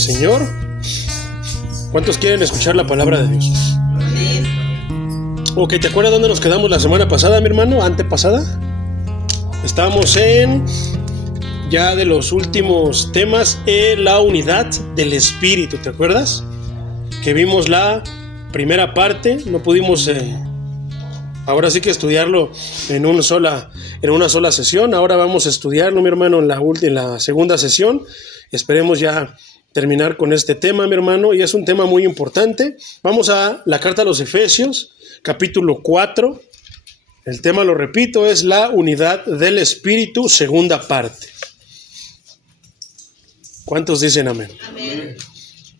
Señor. ¿Cuántos quieren escuchar la palabra de Dios? Ok, ¿te acuerdas dónde nos quedamos la semana pasada, mi hermano? ¿Antepasada? Estábamos en ya de los últimos temas en la unidad del Espíritu, ¿te acuerdas? Que vimos la primera parte, no pudimos ahora sí que estudiarlo en una sola sesión. Ahora vamos a estudiarlo, mi hermano, en la segunda sesión. Esperemos ya terminar con este tema, mi hermano, y es un tema muy importante. Vamos a la carta a los Efesios, capítulo 4. El tema, lo repito, es la unidad del Espíritu, segunda parte. ¿Cuántos dicen amén? Amén.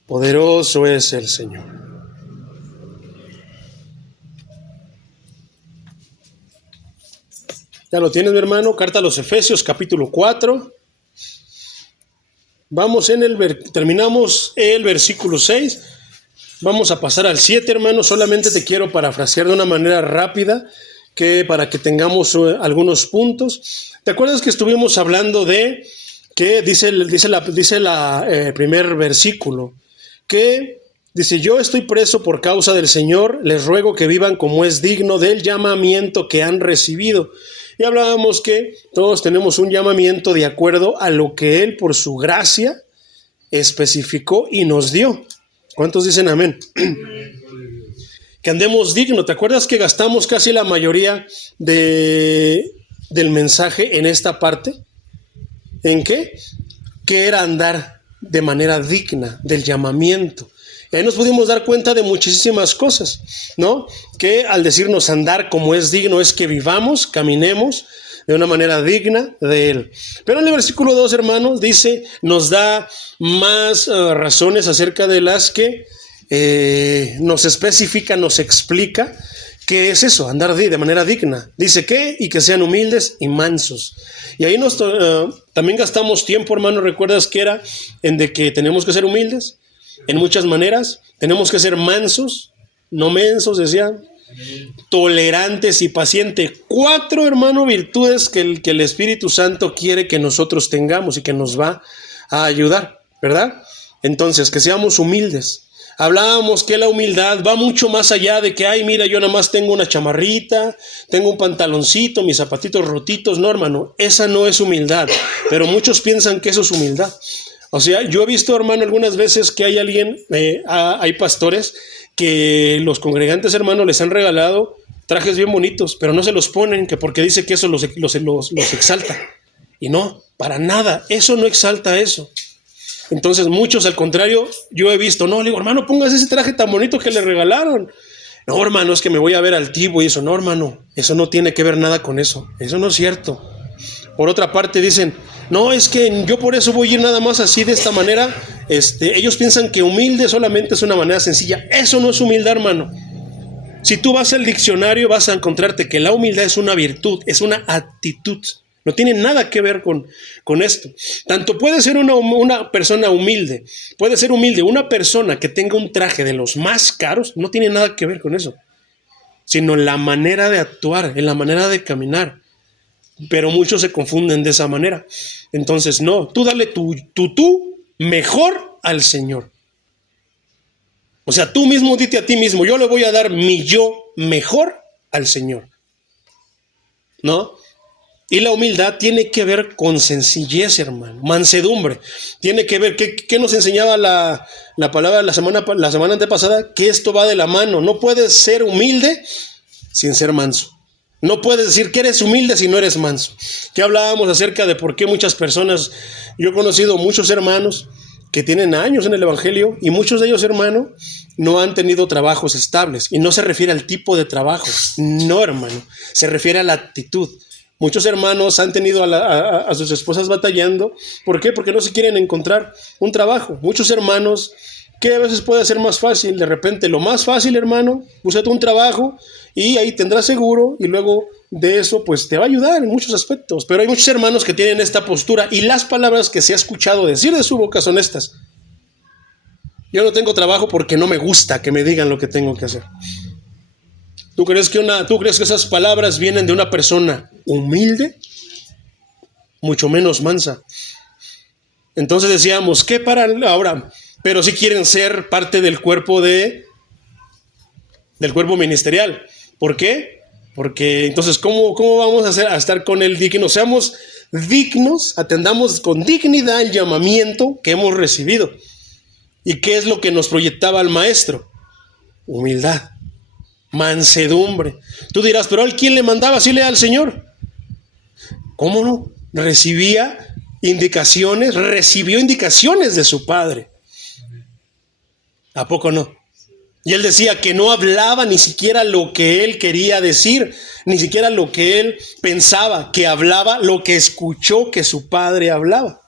Poderoso es el Señor. Ya lo tienes, mi hermano. Carta a los Efesios, capítulo 4. Terminamos el versículo 6. Vamos a pasar al 7, hermano. Solamente te quiero parafrasear de una manera rápida, para que tengamos algunos puntos. ¿Te acuerdas que estuvimos hablando de que dice el primer versículo? Que dice: yo estoy preso por causa del Señor, les ruego que vivan como es digno del llamamiento que han recibido. Y hablábamos que todos tenemos un llamamiento de acuerdo a lo que Él por su gracia especificó y nos dio. ¿Cuántos dicen amén? Que andemos dignos. ¿Te acuerdas que gastamos casi la mayoría del mensaje en esta parte? ¿En qué? Que era andar de manera digna del llamamiento. Y ahí nos pudimos dar cuenta de muchísimas cosas, ¿no? Que al decirnos andar como es digno es que vivamos, caminemos de una manera digna de Él. Pero en el versículo 2, hermanos, dice, nos da más razones acerca de las que nos especifica, nos explica qué es eso, andar de manera digna. Dice que, y que sean humildes y mansos. Y ahí también gastamos tiempo, hermano. ¿Recuerdas que era en de que tenemos que ser humildes? En muchas maneras. Tenemos que ser mansos, no mensos, decía. Tolerantes y pacientes. 4, hermano, virtudes que el Espíritu Santo quiere que nosotros tengamos y que nos va a ayudar, ¿verdad? Entonces, que seamos humildes. Hablábamos que la humildad va mucho más allá de que, ay, mira, yo nada más tengo una chamarrita, tengo un pantaloncito, mis zapatitos rotitos. No, hermano, esa no es humildad, pero muchos piensan que eso es humildad. O sea, yo he visto, hermano, algunas veces que hay pastores que los congregantes, hermano, les han regalado trajes bien bonitos, pero no se los ponen, que porque dice que eso los exalta. Y no, para nada, eso no exalta eso. Entonces muchos, al contrario, yo he visto, no, le digo, hermano, póngase ese traje tan bonito que le regalaron. No, hermano, es que me voy a ver altivo y eso. No, hermano, eso no tiene que ver nada con eso. Eso no es cierto. Por otra parte dicen, no, es que yo por eso voy a ir nada más así de esta manera. Ellos piensan que humilde solamente es una manera sencilla. Eso no es humildad, hermano. Si tú vas al diccionario vas a encontrarte que la humildad es una virtud, es una actitud. No tiene nada que ver con esto. Tanto puede ser una persona humilde, puede ser humilde una persona que tenga un traje de los más caros, no tiene nada que ver con eso, sino en la manera de actuar, en la manera de caminar. Pero muchos se confunden de esa manera. Entonces, no, tú dale tú mejor al Señor. O sea, tú mismo dite a ti mismo, yo le voy a dar mi yo mejor al Señor, ¿no? Y la humildad tiene que ver con sencillez, hermano, mansedumbre. Tiene que ver, ¿qué nos enseñaba la palabra la semana antepasada? Que esto va de la mano. No puedes ser humilde sin ser manso. No puedes decir que eres humilde si no eres manso. Que hablábamos acerca de por qué muchas personas, yo he conocido muchos hermanos que tienen años en el evangelio y muchos de ellos, hermano, no han tenido trabajos estables. Y no se refiere al tipo de trabajo, no, hermano, se refiere a la actitud. Muchos hermanos han tenido a sus esposas batallando. ¿Por qué? Porque no se quieren encontrar un trabajo. Muchos hermanos, que a veces puede ser más fácil, de repente lo más fácil, hermano, búscate un trabajo y ahí tendrás seguro y luego de eso pues te va a ayudar en muchos aspectos. Pero hay muchos hermanos que tienen esta postura y las palabras que se ha escuchado decir de su boca son estas: yo no tengo trabajo porque no me gusta que me digan lo que tengo que hacer. ¿Tú crees que esas palabras vienen de una persona humilde? Mucho menos mansa. Entonces decíamos, ¿qué para ahora? pero sí quieren ser parte del cuerpo ministerial. ¿Por qué? Porque entonces, ¿cómo vamos a estar con el digno? Seamos dignos, atendamos con dignidad el llamamiento que hemos recibido. ¿Y qué es lo que nos proyectaba el maestro? Humildad, mansedumbre. Tú dirás, pero ¿a quién le mandaba así al Señor? ¿Cómo no? Recibió indicaciones de su Padre. ¿A poco no? Y él decía que no hablaba ni siquiera lo que él quería decir, ni siquiera lo que él pensaba, que hablaba lo que escuchó que su padre hablaba.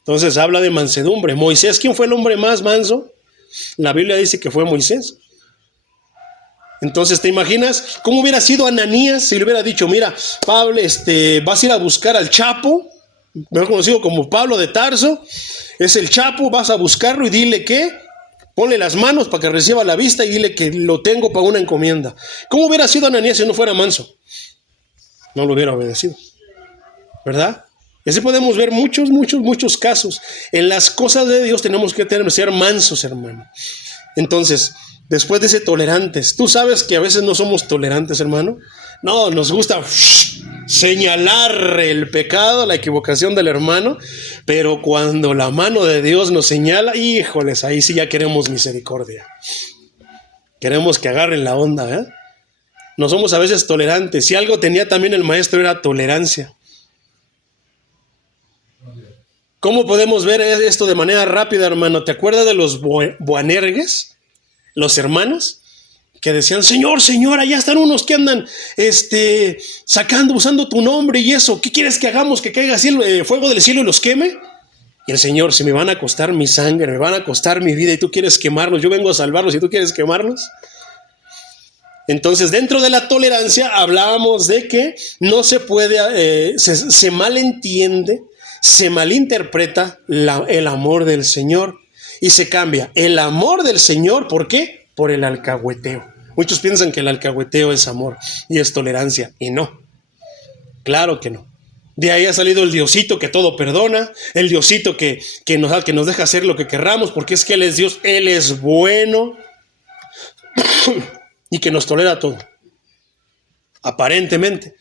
Entonces habla de mansedumbre. Moisés, ¿quién fue el hombre más manso? La Biblia dice que fue Moisés. Entonces, ¿te imaginas cómo hubiera sido Ananías si le hubiera dicho, mira, Pablo, vas a ir a buscar al Chapo, mejor conocido como Pablo de Tarso, es el Chapo, vas a buscarlo y dile que ponle las manos para que reciba la vista y dile que lo tengo para una encomienda? ¿Cómo hubiera sido Ananías si no fuera manso? No lo hubiera obedecido, ¿verdad? Y así podemos ver muchos casos. En las cosas de Dios tenemos que ser mansos, hermano. Entonces, después de ser tolerantes, tú sabes que a veces no somos tolerantes, hermano. No, nos gusta señalar el pecado, la equivocación del hermano, pero cuando la mano de Dios nos señala, híjoles, ahí sí ya queremos misericordia. Queremos que agarren la onda, ¿eh? No somos a veces tolerantes. Si algo tenía también el maestro era tolerancia. ¿Cómo podemos ver esto de manera rápida, hermano? ¿Te acuerdas de los Boanerges? Los hermanos que decían, Señor, allá están unos que andan usando tu nombre y eso. ¿Qué quieres que hagamos? ¿Que caiga fuego del cielo y los queme? Y el Señor, si me van a costar mi sangre, me van a costar mi vida y tú quieres quemarlos, yo vengo a salvarlos y tú quieres quemarlos. Entonces, dentro de la tolerancia hablábamos de que no se puede, se malentiende, se malinterpreta el amor del Señor y se cambia el amor del Señor, ¿por qué? Por el alcahueteo. Muchos piensan que el alcahueteo es amor y es tolerancia, y no. Claro que no. De ahí ha salido el Diosito que todo perdona, el Diosito que nos deja hacer lo que querramos, porque es que Él es Dios, Él es bueno y que nos tolera todo. Aparentemente.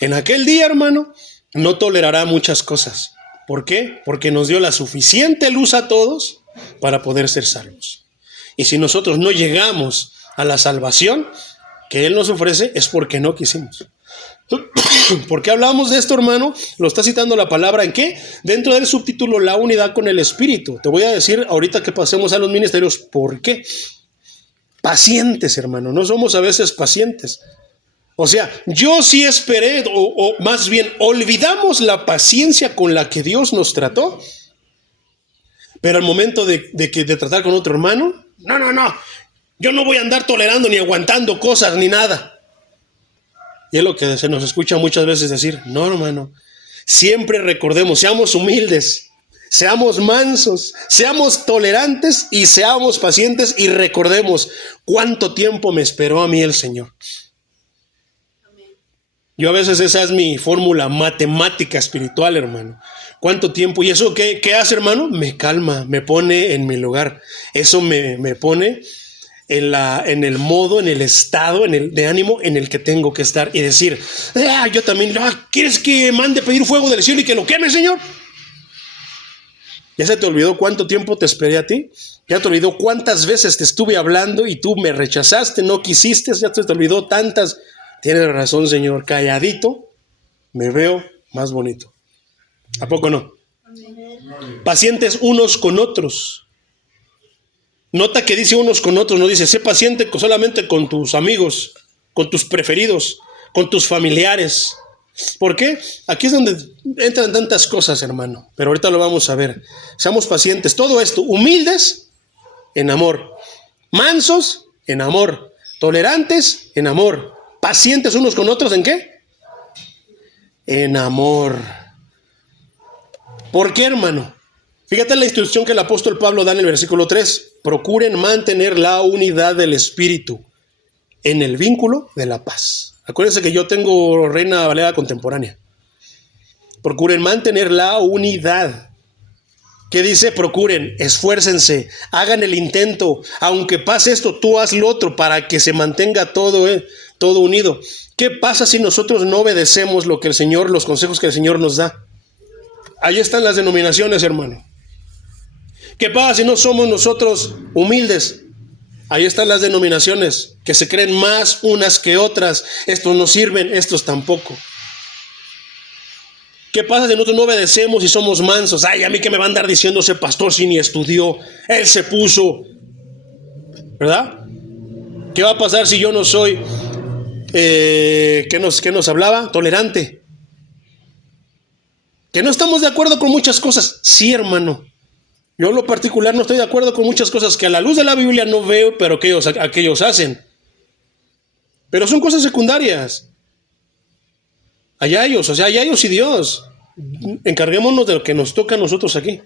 En aquel día, hermano, no tolerará muchas cosas. ¿Por qué? Porque nos dio la suficiente luz a todos para poder ser salvos. Y si nosotros no llegamos a la salvación que Él nos ofrece, es porque no quisimos. ¿Por qué hablamos de esto, hermano? Lo está citando la palabra ¿en qué? Dentro del subtítulo, la unidad con el Espíritu. Te voy a decir ahorita que pasemos a los ministerios, ¿por qué? Pacientes, hermano, no somos a veces pacientes. O sea, yo sí esperé, o más bien olvidamos la paciencia con la que Dios nos trató, pero al momento de tratar con otro hermano, no, yo no voy a andar tolerando ni aguantando cosas ni nada. Y es lo que se nos escucha muchas veces decir, no, hermano, siempre recordemos, seamos humildes, seamos mansos, seamos tolerantes y seamos pacientes y recordemos cuánto tiempo me esperó a mí el Señor. Yo a veces esa es mi fórmula matemática espiritual, hermano. ¿Cuánto tiempo? ¿Y eso qué hace, hermano? Me calma, me pone en mi lugar. Eso me pone en el modo, en el estado, de ánimo en el que tengo que estar y decir, yo también, ¿quieres que mande pedir fuego del cielo y que lo queme, Señor? ¿Ya se te olvidó cuánto tiempo te esperé a ti? ¿Ya te olvidó cuántas veces te estuve hablando y tú me rechazaste, no quisiste? ¿Ya te olvidó tantas? Tienes razón, Señor, calladito me veo más bonito. ¿A poco no? Pacientes unos con otros. Nota que dice unos con otros, no dice, sé paciente solamente con tus amigos, con tus preferidos, con tus familiares. ¿Por qué? Aquí es donde entran tantas cosas, hermano, pero ahorita lo vamos a ver. Seamos pacientes, todo esto, humildes en amor, mansos en amor, tolerantes en amor, pacientes unos con otros, ¿en qué? En amor. ¿Por qué, hermano? Fíjate la instrucción que el apóstol Pablo da en el versículo 3. Procuren mantener la unidad del Espíritu en el vínculo de la paz. Acuérdense que yo tengo Reina Valera contemporánea. Procuren mantener la unidad. ¿Qué dice? Procuren, esfuércense, hagan el intento. Aunque pase esto, tú haz lo otro para que se mantenga todo unido. ¿Qué pasa si nosotros no obedecemos lo que el Señor, los consejos que el Señor nos da? Ahí están las denominaciones, hermano. ¿Qué pasa si no somos nosotros humildes? Ahí están las denominaciones, que se creen más unas que otras. Estos no sirven, estos tampoco. ¿Qué pasa si nosotros no obedecemos y somos mansos? Ay, a mí que me va a andar diciendo ese pastor si ni estudió, él se puso, ¿verdad? ¿Qué va a pasar si yo no soy, ¿qué nos hablaba? Tolerante. Que no estamos de acuerdo con muchas cosas. Sí, hermano. Yo en lo particular no estoy de acuerdo con muchas cosas que a la luz de la Biblia no veo, pero que aquellos hacen. Pero son cosas secundarias. Allá ellos y Dios. Encarguémonos de lo que nos toca a nosotros aquí.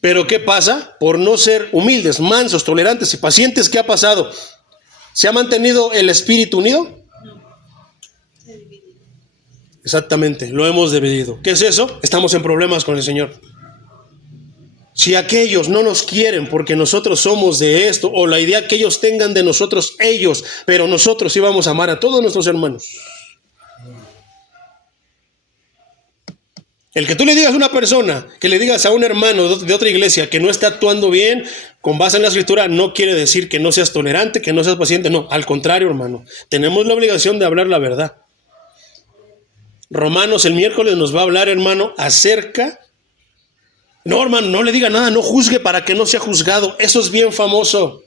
Pero ¿qué pasa? Por no ser humildes, mansos, tolerantes y pacientes, ¿qué ha pasado? ¿Se ha mantenido el espíritu unido? Exactamente, lo hemos dividido. ¿Qué es eso? Estamos en problemas con el Señor. Si aquellos no nos quieren porque nosotros somos de esto, o la idea que ellos tengan de nosotros, ellos, pero nosotros sí vamos a amar a todos nuestros hermanos. El que tú le digas a una persona, que le digas a un hermano de otra iglesia que no está actuando bien con base en la escritura, no quiere decir que no seas tolerante, que no seas paciente. No, al contrario, hermano. Tenemos la obligación de hablar la verdad. Romanos el miércoles nos va a hablar, hermano, acerca... No, hermano, no le diga nada, no juzgue para que no sea juzgado. Eso es bien famoso.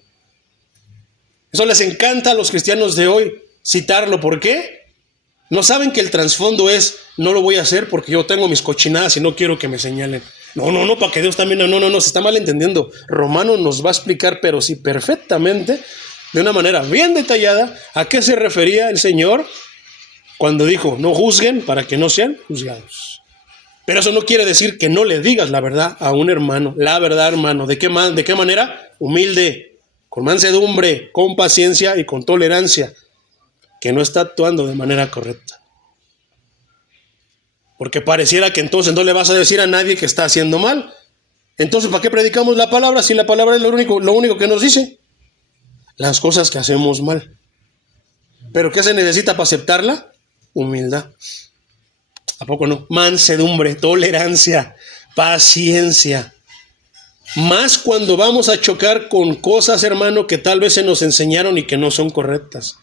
Eso les encanta a los cristianos de hoy citarlo. ¿Por qué? No saben que el trasfondo es, no lo voy a hacer porque yo tengo mis cochinadas y no quiero que me señalen. No, para que Dios también, no, se está mal entendiendo. Romano nos va a explicar, pero sí perfectamente, de una manera bien detallada, a qué se refería el Señor cuando dijo, no juzguen para que no sean juzgados. Pero eso no quiere decir que no le digas la verdad a un hermano. La verdad, hermano. ¿De qué manera? Humilde, con mansedumbre, con paciencia y con tolerancia. Que no está actuando de manera correcta. Porque pareciera que entonces no le vas a decir a nadie que está haciendo mal. Entonces, ¿para qué predicamos la palabra si la palabra es lo único que nos dice? Las cosas que hacemos mal. ¿Pero qué se necesita para aceptarla? Humildad. ¿A poco no? Mansedumbre, tolerancia, paciencia. Más cuando vamos a chocar con cosas, hermano, que tal vez se nos enseñaron y que no son correctas.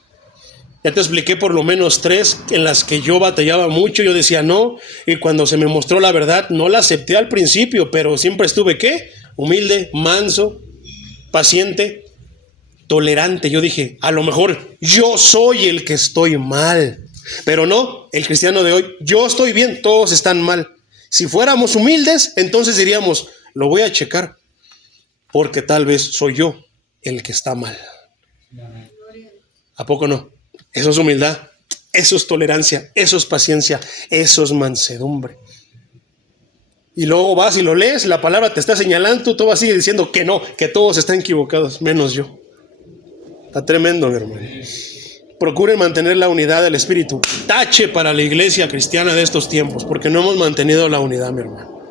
Ya te expliqué por lo menos 3 en las que yo batallaba mucho. Yo decía no, y cuando se me mostró la verdad, no la acepté al principio, pero siempre estuve, ¿qué? Humilde, manso, paciente, tolerante. Yo dije, a lo mejor yo soy el que estoy mal. Pero no, el cristiano de hoy, yo estoy bien, todos están mal. Si fuéramos humildes, entonces diríamos, lo voy a checar, porque tal vez soy yo el que está mal. ¿A poco no? Eso es humildad, eso es tolerancia, eso es paciencia, eso es mansedumbre. Y luego vas y lo lees, la palabra te está señalando, tú vas sigue diciendo que no, que todos están equivocados, menos yo. Está tremendo, mi hermano. Procuren mantener la unidad del espíritu. Tache para la iglesia cristiana de estos tiempos, porque no hemos mantenido la unidad, mi hermano.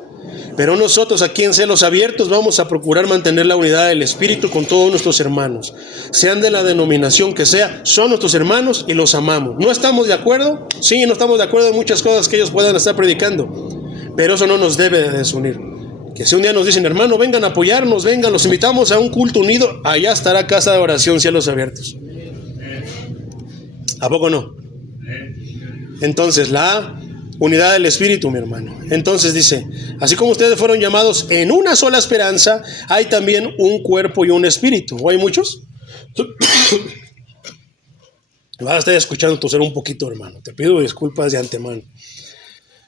Pero nosotros aquí en Celos Abiertos vamos a procurar mantener la unidad del espíritu con todos nuestros hermanos. Sean de la denominación que sea, son nuestros hermanos y los amamos. ¿No estamos de acuerdo? Sí, no estamos de acuerdo en muchas cosas que ellos puedan estar predicando. Pero eso no nos debe de desunir. Que si un día nos dicen, hermano, vengan a apoyarnos, vengan, los invitamos a un culto unido, allá estará Casa de Oración Cielos Abiertos. ¿A poco no? Entonces, la unidad del espíritu, mi hermano. Entonces dice, así como ustedes fueron llamados en una sola esperanza, hay también un cuerpo y un espíritu. ¿O hay muchos? Vas a estar escuchando toser un poquito, hermano. Te pido disculpas de antemano.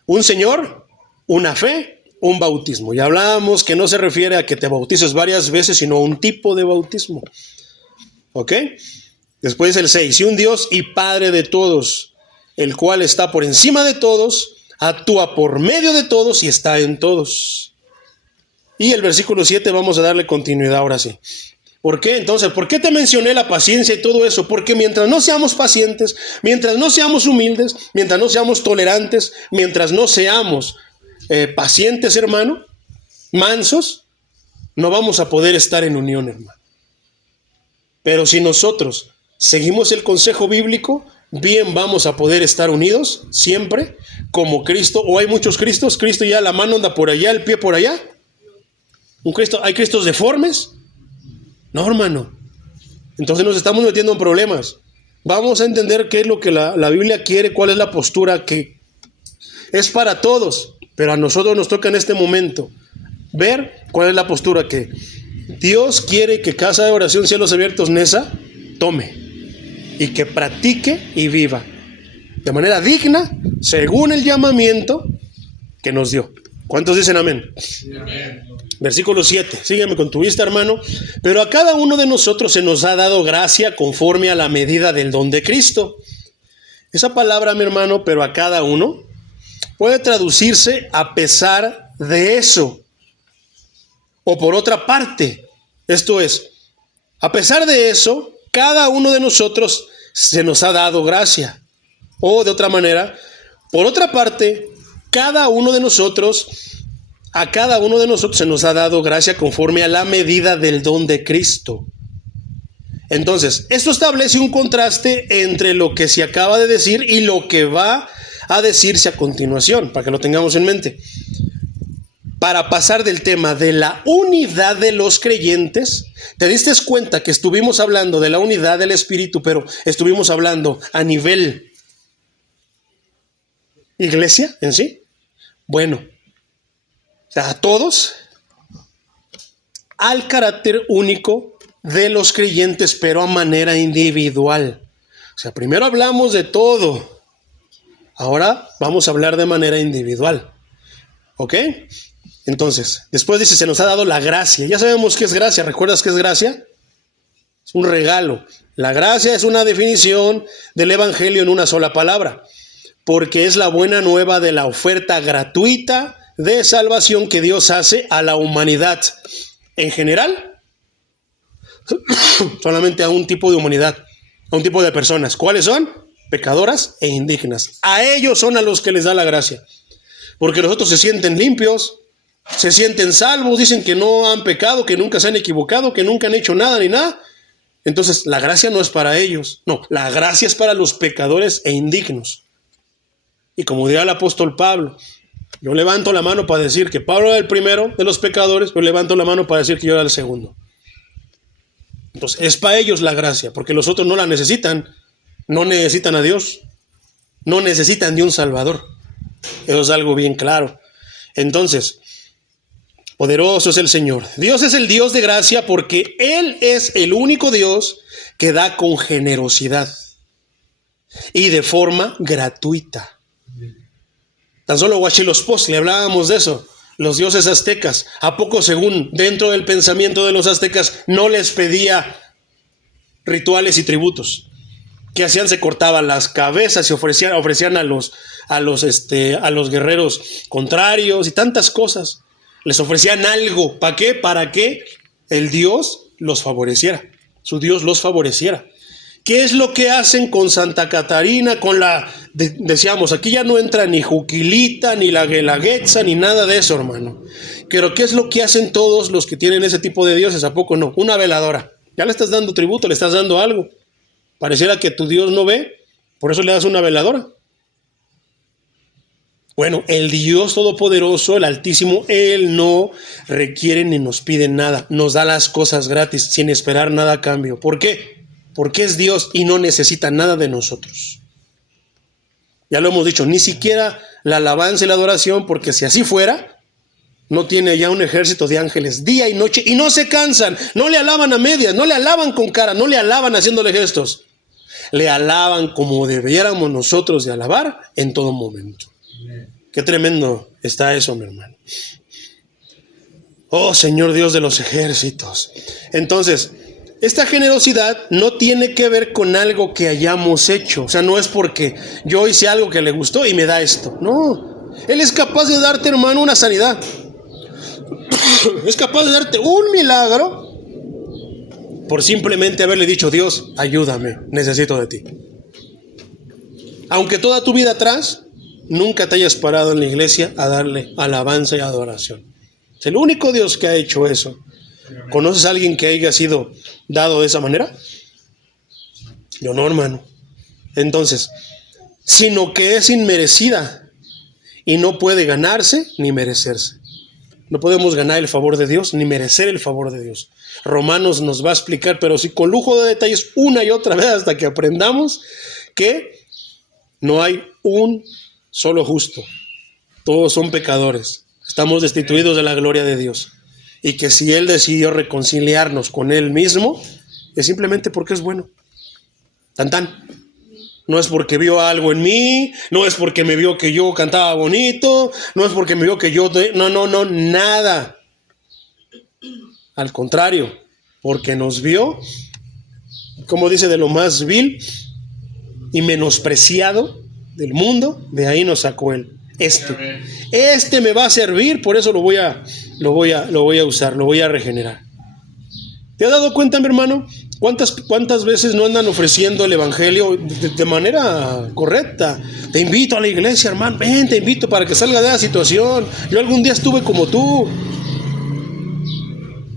Un Señor, una fe, un bautismo. Y hablábamos que no se refiere a que te bautices varias veces, sino a un tipo de bautismo. ¿Ok? Después el 6, y un Dios y Padre de todos, el cual está por encima de todos, actúa por medio de todos y está en todos. Y el versículo 7 vamos a darle continuidad ahora sí. ¿Por qué? Entonces, ¿por qué te mencioné la paciencia y todo eso? Porque mientras no seamos pacientes, mientras no seamos humildes, mientras no seamos tolerantes, mientras no seamos pacientes, hermano, mansos, no vamos a poder estar en unión, hermano. Pero si nosotros seguimos el consejo bíblico, bien vamos a poder estar unidos siempre como Cristo. O hay muchos Cristos, Cristo ya la mano anda por allá, el pie por allá. ¿Hay Cristos deformes? No, hermano. Entonces nos estamos metiendo en problemas. Vamos a entender qué es lo que la Biblia quiere, cuál es la postura que es para todos, pero a nosotros nos toca en este momento ver cuál es la postura que Dios quiere que Casa de Oración Cielos Abiertos Neza tome y que practique y viva de manera digna según el llamamiento que nos dio. ¿Cuántos dicen amén? Sí, amén. Versículo 7, sígueme con tu vista, hermano. Pero a cada uno de nosotros se nos ha dado gracia conforme a la medida del don de Cristo. Esa palabra, mi hermano, pero a cada uno, puede traducirse a pesar de eso. O por otra parte, esto es, a pesar de eso, cada uno de nosotros se nos ha dado gracia. O de otra manera, por otra parte, a cada uno de nosotros se nos ha dado gracia conforme a la medida del don de Cristo. Entonces, esto establece un contraste entre lo que se acaba de decir y lo que va a decirse a continuación, para que lo tengamos en mente. Para pasar del tema de la unidad de los creyentes, ¿te diste cuenta que estuvimos hablando de la unidad del Espíritu, pero estuvimos hablando a nivel iglesia en sí? Bueno, a todos, al carácter único de los creyentes, pero a manera individual. O sea, primero hablamos de todo, ahora vamos a hablar de manera individual. ¿Ok? Entonces, después dice, se nos ha dado la gracia. Ya sabemos qué es gracia. ¿Recuerdas qué es gracia? Es un regalo. La gracia es una definición del evangelio en una sola palabra, porque es la buena nueva de la oferta gratuita de salvación que Dios hace a la humanidad en general, solamente a un tipo de humanidad, a un tipo de personas. ¿Cuáles son? Pecadoras e indignas. A ellos son a los que les da la gracia, porque los otros se sienten limpios, se sienten salvos, dicen que no han pecado, que nunca se han equivocado, que nunca han hecho nada ni nada. Entonces la gracia no es para ellos, no, la gracia es para los pecadores e indignos. Y como dirá el apóstol Pablo, yo levanto la mano para decir que Pablo era el primero de los pecadores, yo levanto la mano para decir que yo era el segundo. Entonces es para ellos la gracia, porque los otros no la necesitan, no necesitan a Dios, no necesitan de un Salvador. Eso es algo bien claro. Entonces, poderoso es el Señor. Dios es el Dios de gracia porque Él es el único Dios que da con generosidad y de forma gratuita. Tan solo Huachilopochtli, le hablábamos de eso, los dioses aztecas. ¿A poco, según dentro del pensamiento de los aztecas, no les pedía rituales y tributos? ¿Qué hacían? Se cortaban las cabezas y ofrecían a los guerreros contrarios y tantas cosas. Les ofrecían algo. ¿Para qué? Para que el Dios los favoreciera, su Dios los favoreciera. ¿Qué es lo que hacen con Santa Catarina? Decíamos, aquí ya no entra ni Juquilita, ni la Guelaguetza, ni nada de eso, hermano. Pero ¿qué es lo que hacen todos los que tienen ese tipo de dioses? ¿A poco no? Una veladora. Ya le estás dando tributo, le estás dando algo. Pareciera que tu Dios no ve, por eso le das una veladora. Bueno, el Dios Todopoderoso, el Altísimo, Él no requiere ni nos pide nada. Nos da las cosas gratis, sin esperar nada a cambio. ¿Por qué? Porque es Dios y no necesita nada de nosotros. Ya lo hemos dicho, ni siquiera la alabanza y la adoración, porque si así fuera, no tiene ya un ejército de ángeles día y noche y no se cansan, no le alaban a medias, no le alaban con cara, no le alaban haciéndole gestos. Le alaban como debiéramos nosotros de alabar en todo momento. Qué tremendo está eso, mi hermano. Oh, Señor Dios de los ejércitos. Entonces, esta generosidad no tiene que ver con algo que hayamos hecho. O sea, no es porque yo hice algo que le gustó y me da esto. No, Él es capaz de darte, hermano, una sanidad. Es capaz de darte un milagro por simplemente haberle dicho, Dios, ayúdame, necesito de ti. Aunque toda tu vida atrás nunca te hayas parado en la iglesia a darle alabanza y adoración. Es el único Dios que ha hecho eso. ¿Conoces a alguien que haya sido dado de esa manera? Yo no, hermano. Entonces, sino que es inmerecida y no puede ganarse ni merecerse. No podemos ganar el favor de Dios ni merecer el favor de Dios. Romanos nos va a explicar, pero sí con lujo de detalles, una y otra vez hasta que aprendamos que no hay un solo justo. Todos son pecadores. Estamos destituidos de la gloria de Dios. Y que si Él decidió reconciliarnos con Él mismo, es simplemente porque es bueno. Tan tan. No es porque vio algo en mí, no es porque me vio que yo cantaba bonito, no es porque me vio que yo... No, nada. Al contrario, porque nos vio, como dice, de lo más vil y menospreciado del mundo, de ahí nos sacó Él. Este me va a servir, por eso lo voy a usar, lo voy a regenerar. ¿Te has dado cuenta, mi hermano? ¿Cuántas veces no andan ofreciendo el evangelio de manera correcta? Te invito a la iglesia, hermano. Ven, te invito para que salga de la situación. Yo algún día estuve como tú.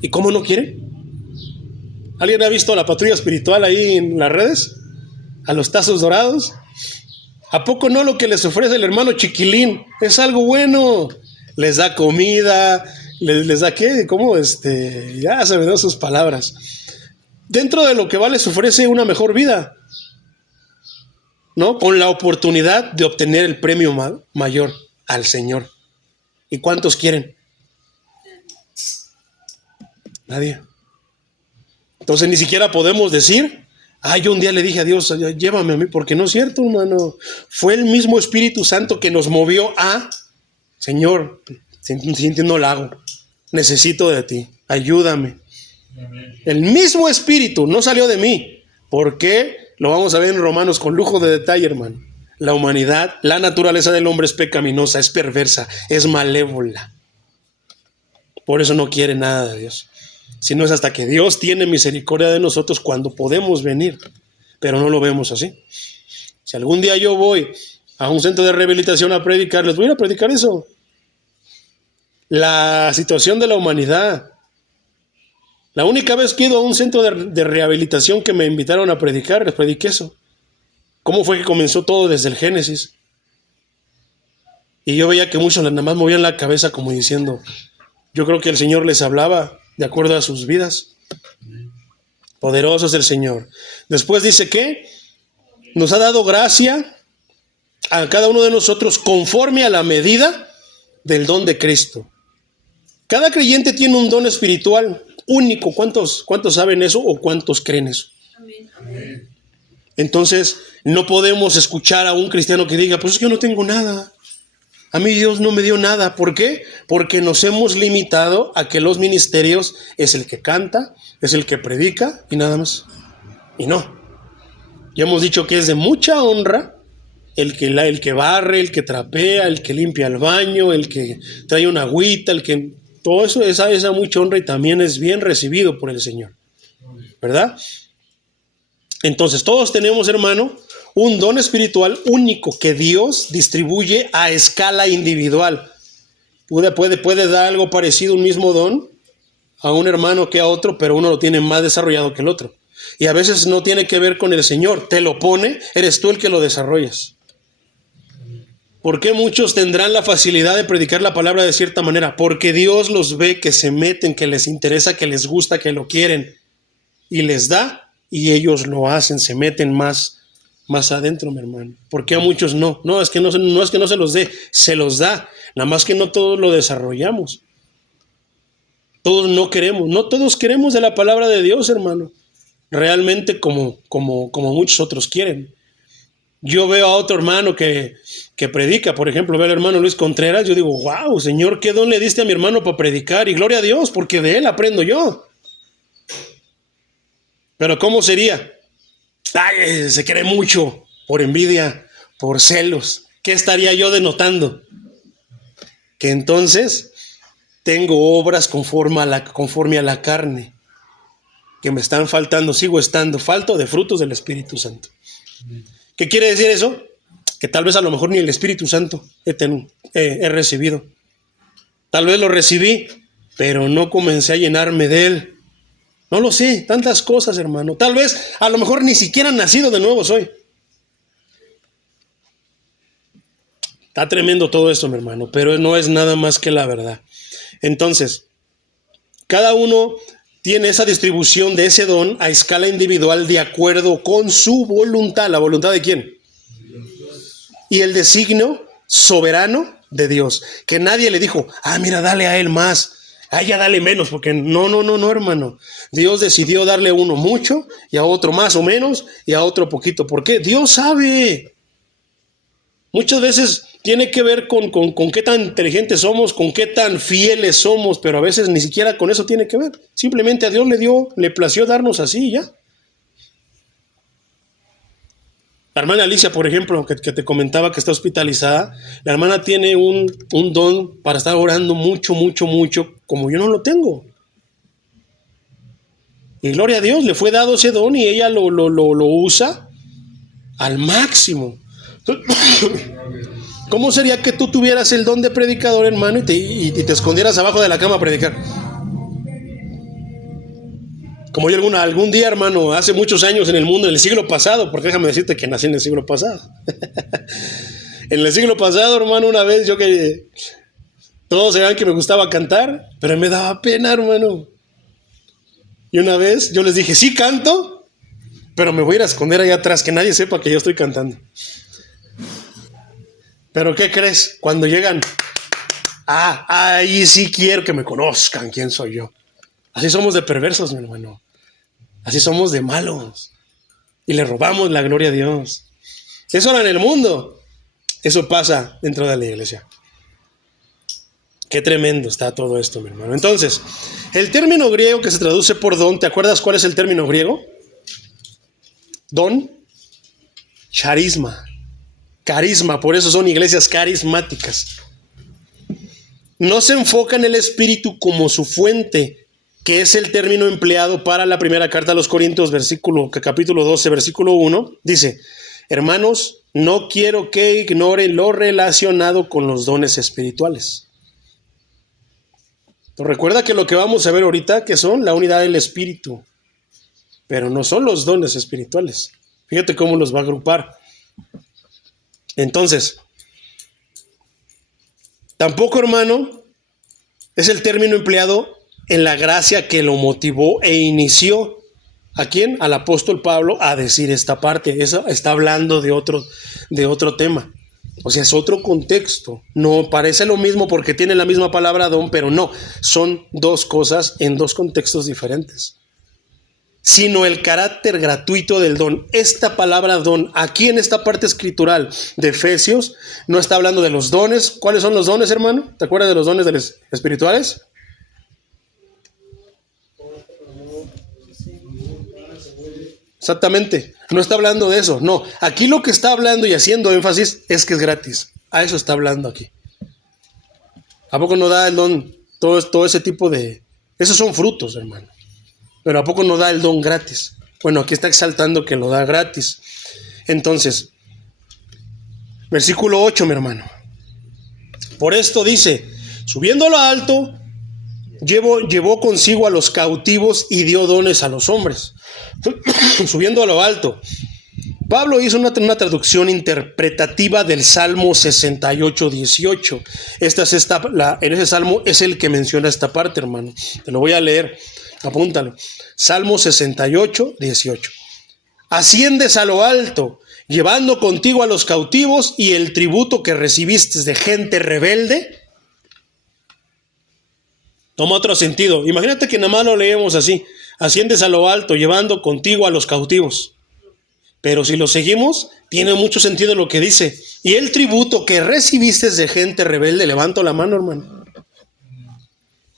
¿Y cómo no quieren? ¿Alguien ha visto a la patrulla espiritual ahí en las redes? ¿A los tazos dorados? ¿A poco no lo que les ofrece el hermano Chiquilín? Es algo bueno. Les da comida, les da ¿qué? ¿Cómo? Ya se me dan sus palabras. Dentro de lo que va les ofrece una mejor vida, ¿no? Con la oportunidad de obtener el premio mayor al Señor. ¿Y cuántos quieren? Nadie. Entonces ni siquiera podemos decir, yo un día le dije a Dios, llévame a mí, porque no es cierto, hermano. Fue el mismo Espíritu Santo que nos movió a, Señor, sin ti no lo hago. Necesito de ti, ayúdame. El mismo Espíritu no salió de mí. ¿Por qué? Lo vamos a ver en Romanos con lujo de detalle, hermano. La humanidad, la naturaleza del hombre es pecaminosa, es perversa, es malévola. Por eso no quiere nada de Dios. Si no es hasta que Dios tiene misericordia de nosotros cuando podemos venir. Pero no lo vemos así. Si algún día yo voy a un centro de rehabilitación a predicar, les voy a ir a predicar eso. La situación de la humanidad. La única vez que he ido a un centro de rehabilitación que me invitaron a predicar, les prediqué eso. ¿Cómo fue que comenzó todo desde el Génesis? Y yo veía que muchos nada más movían la cabeza como diciendo, yo creo que el Señor les hablaba de acuerdo a sus vidas. Poderoso es el Señor. Después dice que nos ha dado gracia a cada uno de nosotros conforme a la medida del don de Cristo. Cada creyente tiene un don espiritual único. ¿Cuántos saben eso o cuántos creen eso? Amén. Entonces, no podemos escuchar a un cristiano que diga, pues es que yo no tengo nada. A mí Dios no me dio nada. ¿Por qué? Porque nos hemos limitado a que los ministerios es el que canta, es el que predica y nada más. Y no. Ya hemos dicho que es de mucha honra el que barre, el que trapea, el que limpia el baño, el que trae una agüita, el que... Todo eso es esa mucha honra y también es bien recibido por el Señor. ¿Verdad? Entonces, todos tenemos, hermano, un don espiritual único que Dios distribuye a escala individual. Puede dar algo parecido, un mismo don, a un hermano que a otro, pero uno lo tiene más desarrollado que el otro. Y a veces no tiene que ver con el Señor. Te lo pone, eres tú el que lo desarrollas. ¿Por qué muchos tendrán la facilidad de predicar la palabra de cierta manera? Porque Dios los ve que se meten, que les interesa, que les gusta, que lo quieren. Y les da, y ellos lo hacen, se meten más adentro, mi hermano. ¿Por qué a muchos no? No es que no se los dé, se los da. Nada más que no todos lo desarrollamos. Todos no queremos, no todos queremos de la palabra de Dios, hermano. Realmente como muchos otros quieren. Yo veo a otro hermano que predica, por ejemplo, veo al hermano Luis Contreras, yo digo, wow, Señor, ¿qué don le diste a mi hermano para predicar? Y gloria a Dios, porque de él aprendo yo. Pero ¿cómo sería? Se cree mucho, por envidia, por celos. ¿Qué estaría yo denotando? Que entonces tengo obras conforme a la carne, que me están faltando, sigo estando falto de frutos del Espíritu Santo. ¿Qué quiere decir eso? Que tal vez a lo mejor ni el Espíritu Santo he recibido. Tal vez lo recibí, pero no comencé a llenarme de Él. No lo sé, tantas cosas, hermano. Tal vez, a lo mejor ni siquiera nacido de nuevo soy. Está tremendo todo esto, mi hermano, pero no es nada más que la verdad. Entonces, cada uno tiene esa distribución de ese don a escala individual de acuerdo con su voluntad. ¿La voluntad de quién? Y el designio soberano de Dios. Que nadie le dijo, mira, dale a él más. Ya dale menos, porque no, hermano. Dios decidió darle a uno mucho y a otro más o menos y a otro poquito. ¿Por qué? Dios sabe. Muchas veces tiene que ver con qué tan inteligentes somos, con qué tan fieles somos, pero a veces ni siquiera con eso tiene que ver. Simplemente a Dios le plació darnos así y ya. La hermana Alicia, por ejemplo, que te comentaba que está hospitalizada, la hermana tiene un don para estar orando mucho, como yo no lo tengo. Y gloria a Dios, le fue dado ese don y ella lo usa al máximo. ¿Cómo sería que tú tuvieras el don de predicador, hermano, y te escondieras abajo de la cama a predicar? Como yo algún día, hermano, hace muchos años en el mundo, en el siglo pasado, porque déjame decirte que nací en el siglo pasado. En el siglo pasado, hermano, una vez todos sabían que me gustaba cantar, pero me daba pena, hermano. Y una vez yo les dije, sí canto, pero me voy a ir a esconder allá atrás, que nadie sepa que yo estoy cantando. Pero ¿qué crees? Cuando llegan, ahí sí quiero que me conozcan quién soy yo. Así somos de perversos, mi hermano. Así somos de malos. Y le robamos la gloria a Dios. Eso era en el mundo. Eso pasa dentro de la iglesia. Qué tremendo está todo esto, mi hermano. Entonces, el término griego que se traduce por don, ¿te acuerdas cuál es el término griego? Don, charisma. Carisma, por eso son iglesias carismáticas. No se enfoca en el Espíritu como su fuente, que es el término empleado para la primera carta a los Corintios, capítulo 12, versículo 1. Dice, hermanos, no quiero que ignoren lo relacionado con los dones espirituales. Pero recuerda que lo que vamos a ver ahorita, que son la unidad del Espíritu, pero no son los dones espirituales. Fíjate cómo los va a agrupar. Entonces, tampoco, hermano, es el término empleado en la gracia que lo motivó e inició. ¿A quién? Al apóstol Pablo a decir esta parte. Eso está hablando de otro tema. O sea, es otro contexto. No parece lo mismo porque tiene la misma palabra don, pero no. Son dos cosas en dos contextos diferentes. Sino el carácter gratuito del don. Esta palabra don, aquí en esta parte escritural de Efesios, no está hablando de los dones. ¿Cuáles son los dones, hermano? ¿Te acuerdas de los dones espirituales? Exactamente, no está hablando de eso, no. Aquí lo que está hablando y haciendo énfasis es que es gratis. A eso está hablando aquí. ¿A poco no da el don todo ese tipo de... Esos son frutos, hermano. Pero ¿a poco no da el don gratis? Bueno, aquí está exaltando que lo da gratis. Entonces, versículo 8, mi hermano. Por esto dice, subiendo a lo alto, llevó consigo a los cautivos y dio dones a los hombres. Subiendo a lo alto. Pablo hizo una traducción interpretativa del Salmo 68, 18. En ese salmo es el que menciona esta parte, hermano. Te lo voy a leer, apúntalo. Salmo 68, 18. Asciendes a lo alto, llevando contigo a los cautivos y el tributo que recibiste de gente rebelde. Toma otro sentido. Imagínate que nada más lo leemos así. Asciendes a lo alto, llevando contigo a los cautivos. Pero si lo seguimos, tiene mucho sentido lo que dice. Y el tributo que recibiste de gente rebelde, levanto la mano, hermano.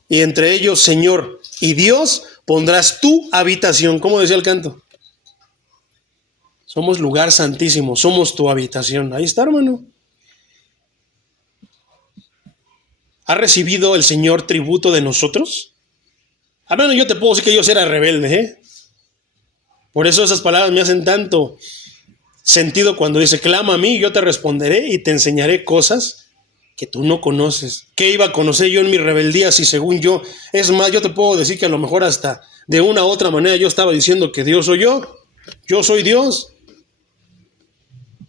Y entre ellos, Señor y Dios, pondrás tu habitación. ¿Cómo decía el canto? Somos lugar santísimo, somos tu habitación. Ahí está, hermano. ¿Ha recibido el Señor tributo de nosotros? Al menos yo te puedo decir que yo era rebelde, ¿eh? Por eso esas palabras me hacen tanto sentido cuando dice, clama a mí, yo te responderé y te enseñaré cosas que tú no conoces. ¿Qué iba a conocer yo en mi rebeldía si según yo? Es más, yo te puedo decir que a lo mejor hasta de una u otra manera yo estaba diciendo que Dios soy yo soy Dios.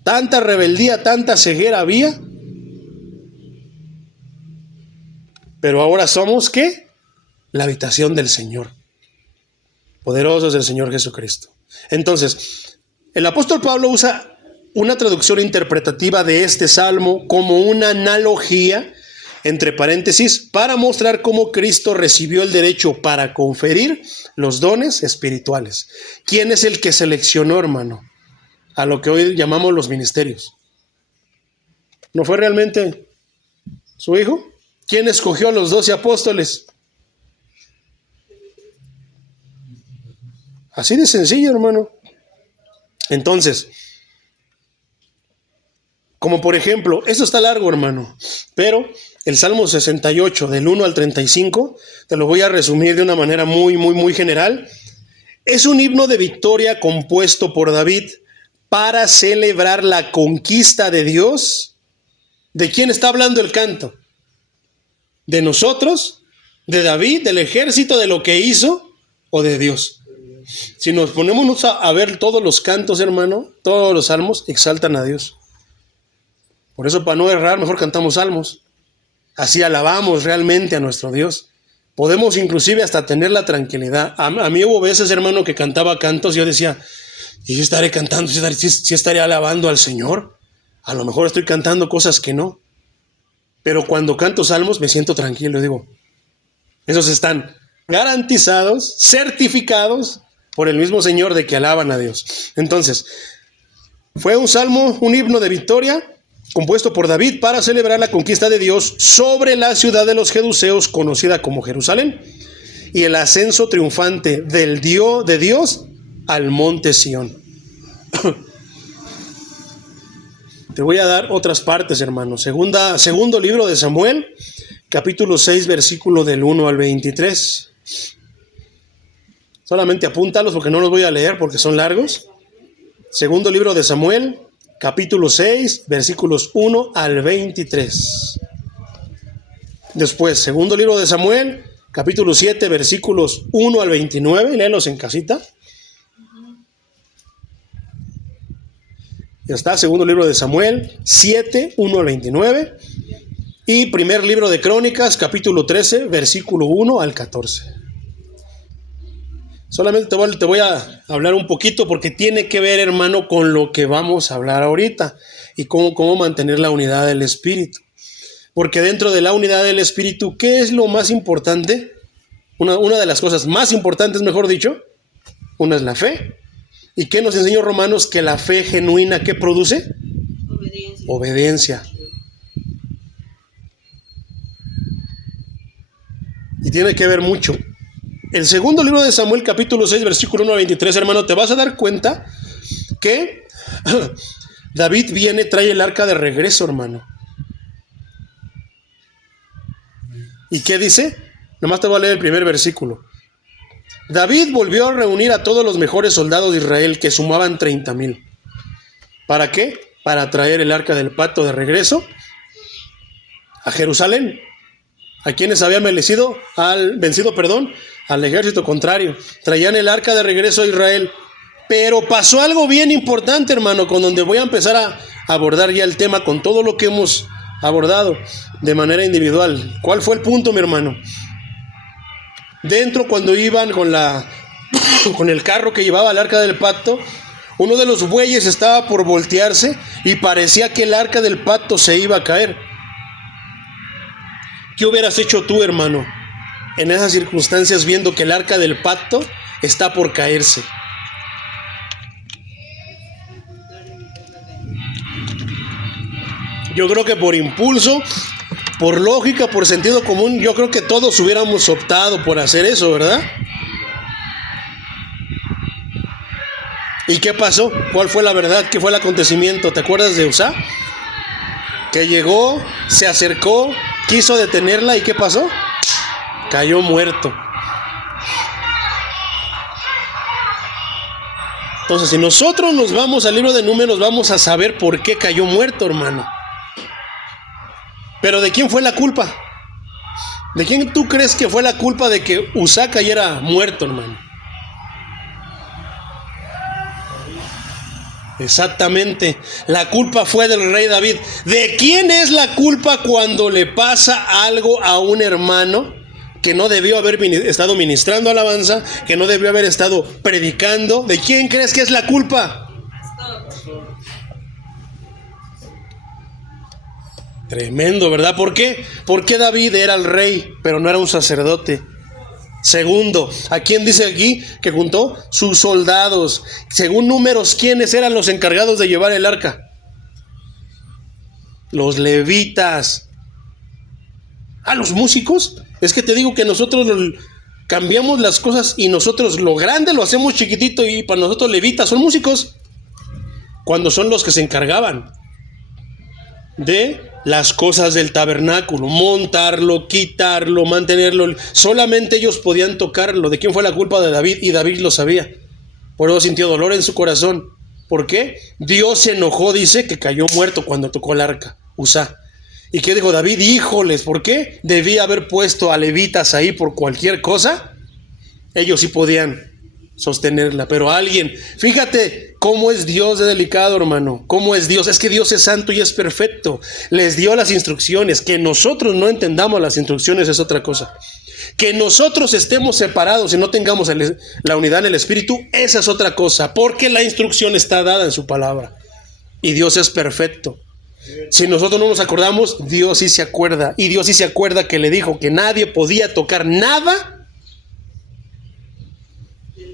Tanta rebeldía, tanta ceguera había. Pero ahora somos, ¿qué? La habitación del Señor. Poderosos del Señor Jesucristo. Entonces, el apóstol Pablo usa una traducción interpretativa de este salmo como una analogía, entre paréntesis, para mostrar cómo Cristo recibió el derecho para conferir los dones espirituales. ¿Quién es el que seleccionó, hermano, a lo que hoy llamamos los ministerios? ¿No fue realmente su Hijo? ¿Quién escogió a los 12 apóstoles? Así de sencillo, hermano. Entonces, como por ejemplo, esto está largo, hermano, pero el Salmo 68, del 1 al 35, te lo voy a resumir de una manera muy general. Es un himno de victoria compuesto por David para celebrar la conquista de Dios. ¿De quién está hablando el canto? ¿De nosotros? ¿De David? ¿Del ejército? ¿De lo que hizo? ¿O de Dios? Si nos ponemos a ver todos los cantos, hermano, todos los salmos exaltan a Dios. Por eso, para no errar, mejor cantamos salmos. Así alabamos realmente a nuestro Dios. Podemos inclusive hasta tener la tranquilidad. A mí hubo veces, hermano, que cantaba cantos y yo decía, ¿y yo estaré cantando? ¿Sí estaré alabando al Señor? A lo mejor estoy cantando cosas que no. Pero cuando canto salmos me siento tranquilo. Digo, esos están garantizados, certificados por el mismo Señor de que alaban a Dios. Entonces, fue un salmo, un himno de victoria compuesto por David para celebrar la conquista de Dios sobre la ciudad de los jebuseos, conocida como Jerusalén, y el ascenso triunfante de Dios al monte Sión. Te voy a dar otras partes, hermano. Segundo libro de Samuel, capítulo 6, versículo del 1 al 23. Solamente apúntalos porque no los voy a leer porque son largos. Segundo libro de Samuel, capítulo 6, versículos 1 al 23. Después, segundo libro de Samuel, capítulo 7, versículos 1 al 29. Léelos en casita. Ya está, segundo libro de Samuel, 7, 1 al 29. Y primer libro de Crónicas, capítulo 13, versículo 1 al 14. Solamente te voy a hablar un poquito porque tiene que ver, hermano, con lo que vamos a hablar ahorita y cómo mantener la unidad del Espíritu. Porque dentro de la unidad del Espíritu, ¿qué es lo más importante? Una de las cosas más importantes, mejor dicho, una es la fe. ¿Y qué nos enseñó Romanos? Que la fe genuina, ¿qué produce? Obediencia. Y tiene que ver mucho. El segundo libro de Samuel, capítulo 6, versículo 1 a 23, hermano, te vas a dar cuenta que David trae el arca de regreso, hermano. ¿Y qué dice? Nomás te voy a leer el primer versículo. David volvió a reunir a todos los mejores soldados de Israel, que sumaban 30,000. ¿Para qué? Para traer el arca del pacto de regreso a Jerusalén. ¿A quienes habían vencido al ejército contrario? Traían el arca de regreso a Israel. Pero pasó algo bien importante, hermano, con donde voy a empezar a abordar ya el tema con todo lo que hemos abordado de manera individual. ¿Cuál fue el punto, mi hermano? Dentro, cuando iban con el carro que llevaba el arca del pacto, uno de los bueyes estaba por voltearse y parecía que el arca del pacto se iba a caer. ¿Qué hubieras hecho tú, hermano, en esas circunstancias, viendo que el arca del pacto está por caerse? Yo creo que por impulso, por lógica, por sentido común, yo creo que todos hubiéramos optado por hacer eso, ¿verdad? ¿Y qué pasó? ¿Cuál fue la verdad? ¿Qué fue el acontecimiento? ¿Te acuerdas de Uzá? Que llegó, se acercó, quiso detenerla, ¿y qué pasó? Cayó muerto. Entonces, si nosotros nos vamos al libro de Números, vamos a saber por qué cayó muerto, hermano. Pero ¿de quién fue la culpa? ¿De quién tú crees que fue la culpa de que Uzá cayera muerto, hermano? Exactamente, la culpa fue del rey David. ¿De quién es la culpa cuando le pasa algo a un hermano que no debió haber estado ministrando alabanza, que no debió haber estado predicando? ¿De quién crees que es la culpa? Tremendo, ¿verdad? ¿Por qué? Porque David era el rey, pero no era un sacerdote. Segundo, ¿a quién dice aquí que juntó? Sus soldados. Según Números, ¿quiénes eran los encargados de llevar el arca? Los levitas. Los músicos. Es que te digo que nosotros cambiamos las cosas y nosotros lo grande lo hacemos chiquitito, y para nosotros levitas son músicos, cuando son los que se encargaban de las cosas del tabernáculo, montarlo, quitarlo, mantenerlo. Solamente ellos podían tocarlo. ¿De quién fue la culpa? De David, y David lo sabía. Por eso sintió dolor en su corazón. ¿Por qué? Dios se enojó, dice, que cayó muerto cuando tocó el arca, Uzá. ¿Y qué dijo David? Híjoles, ¿por qué? Debía haber puesto a levitas ahí por cualquier cosa. Ellos sí podían sostenerla, pero alguien, fíjate cómo es Dios de delicado, hermano, cómo es Dios. Es que Dios es santo y es perfecto. Les dio las instrucciones. Que nosotros no entendamos las instrucciones es otra cosa. Que nosotros estemos separados y no tengamos la unidad en el Espíritu, esa es otra cosa, porque la instrucción está dada en su palabra y Dios es perfecto. Si nosotros no nos acordamos, Dios sí se acuerda, y Dios sí se acuerda que le dijo que nadie podía tocar nada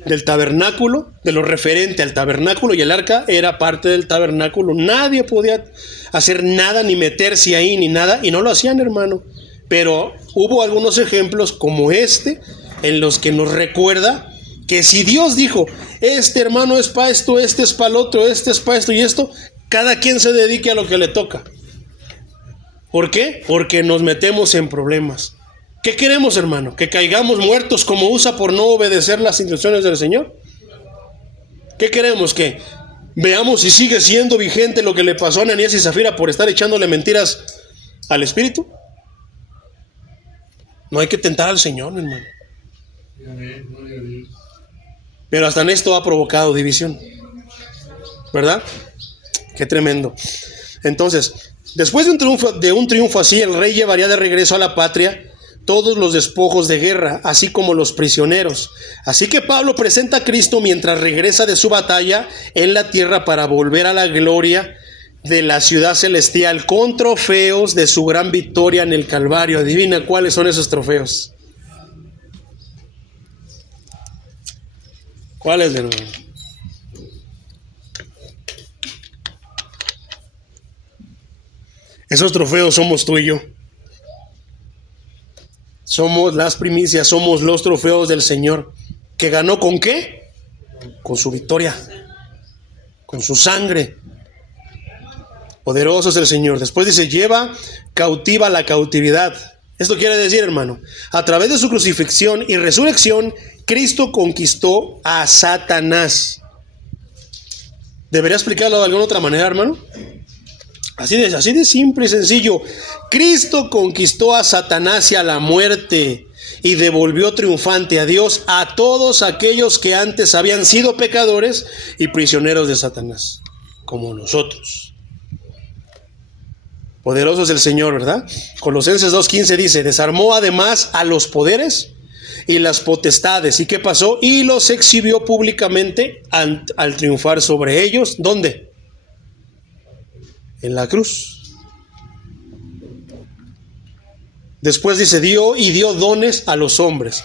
del tabernáculo, de lo referente al tabernáculo, y el arca era parte del tabernáculo. Nadie podía hacer nada, ni meterse ahí, ni nada, y no lo hacían, hermano. Pero hubo algunos ejemplos como este, en los que nos recuerda que si Dios dijo, este hermano es para esto, este es para el otro, este es para esto y esto, cada quien se dedique a lo que le toca. ¿Por qué? Porque nos metemos en problemas. ¿Qué queremos, hermano? ¿Que caigamos muertos como Uzá por no obedecer las instrucciones del Señor? ¿Qué queremos? ¿Que veamos si sigue siendo vigente lo que le pasó a Ananías y Zafira por estar echándole mentiras al Espíritu? No hay que tentar al Señor, hermano. Pero hasta en esto ha provocado división, ¿verdad? Qué tremendo. Entonces, después de un triunfo así, el rey llevaría de regreso a la patria todos los despojos de guerra, así como los prisioneros. Así que Pablo presenta a Cristo mientras regresa de su batalla en la tierra para volver a la gloria de la ciudad celestial con trofeos de su gran victoria en el Calvario. Adivina cuáles son esos trofeos. ¿Cuáles, hermano? Esos trofeos somos tú y yo. Somos las primicias, somos los trofeos del Señor. ¿Que ganó con qué? Con su victoria, con su sangre. Poderoso es el Señor. Después dice, lleva cautiva la cautividad. Esto quiere decir, hermano, a través de su crucifixión y resurrección, Cristo conquistó a Satanás. ¿Debería explicarlo de alguna otra manera, hermano? Así de simple y sencillo. Cristo conquistó a Satanás y a la muerte y devolvió triunfante a Dios a todos aquellos que antes habían sido pecadores y prisioneros de Satanás, como nosotros. Poderoso es el Señor, ¿verdad? Colosenses 2:15 dice, desarmó además a los poderes y las potestades. ¿Y qué pasó? Y los exhibió públicamente al triunfar sobre ellos. ¿Dónde? En la cruz. Después dice, dio dones a los hombres.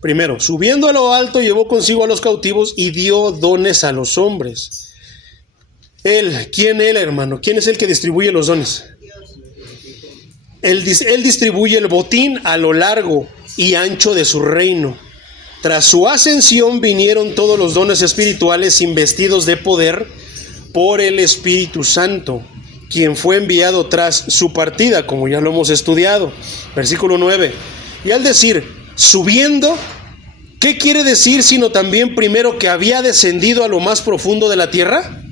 Primero, subiendo a lo alto, llevó consigo a los cautivos y dio dones a los hombres. ¿Quién él, hermano? ¿Quién es el que distribuye los dones? Él distribuye el botín a lo largo y ancho de su reino. Tras su ascensión vinieron todos los dones espirituales investidos de poder por el Espíritu Santo, quien fue enviado tras su partida, como ya lo hemos estudiado. Versículo 9. Y al decir, subiendo, ¿qué quiere decir sino también primero que había descendido a lo más profundo de la tierra?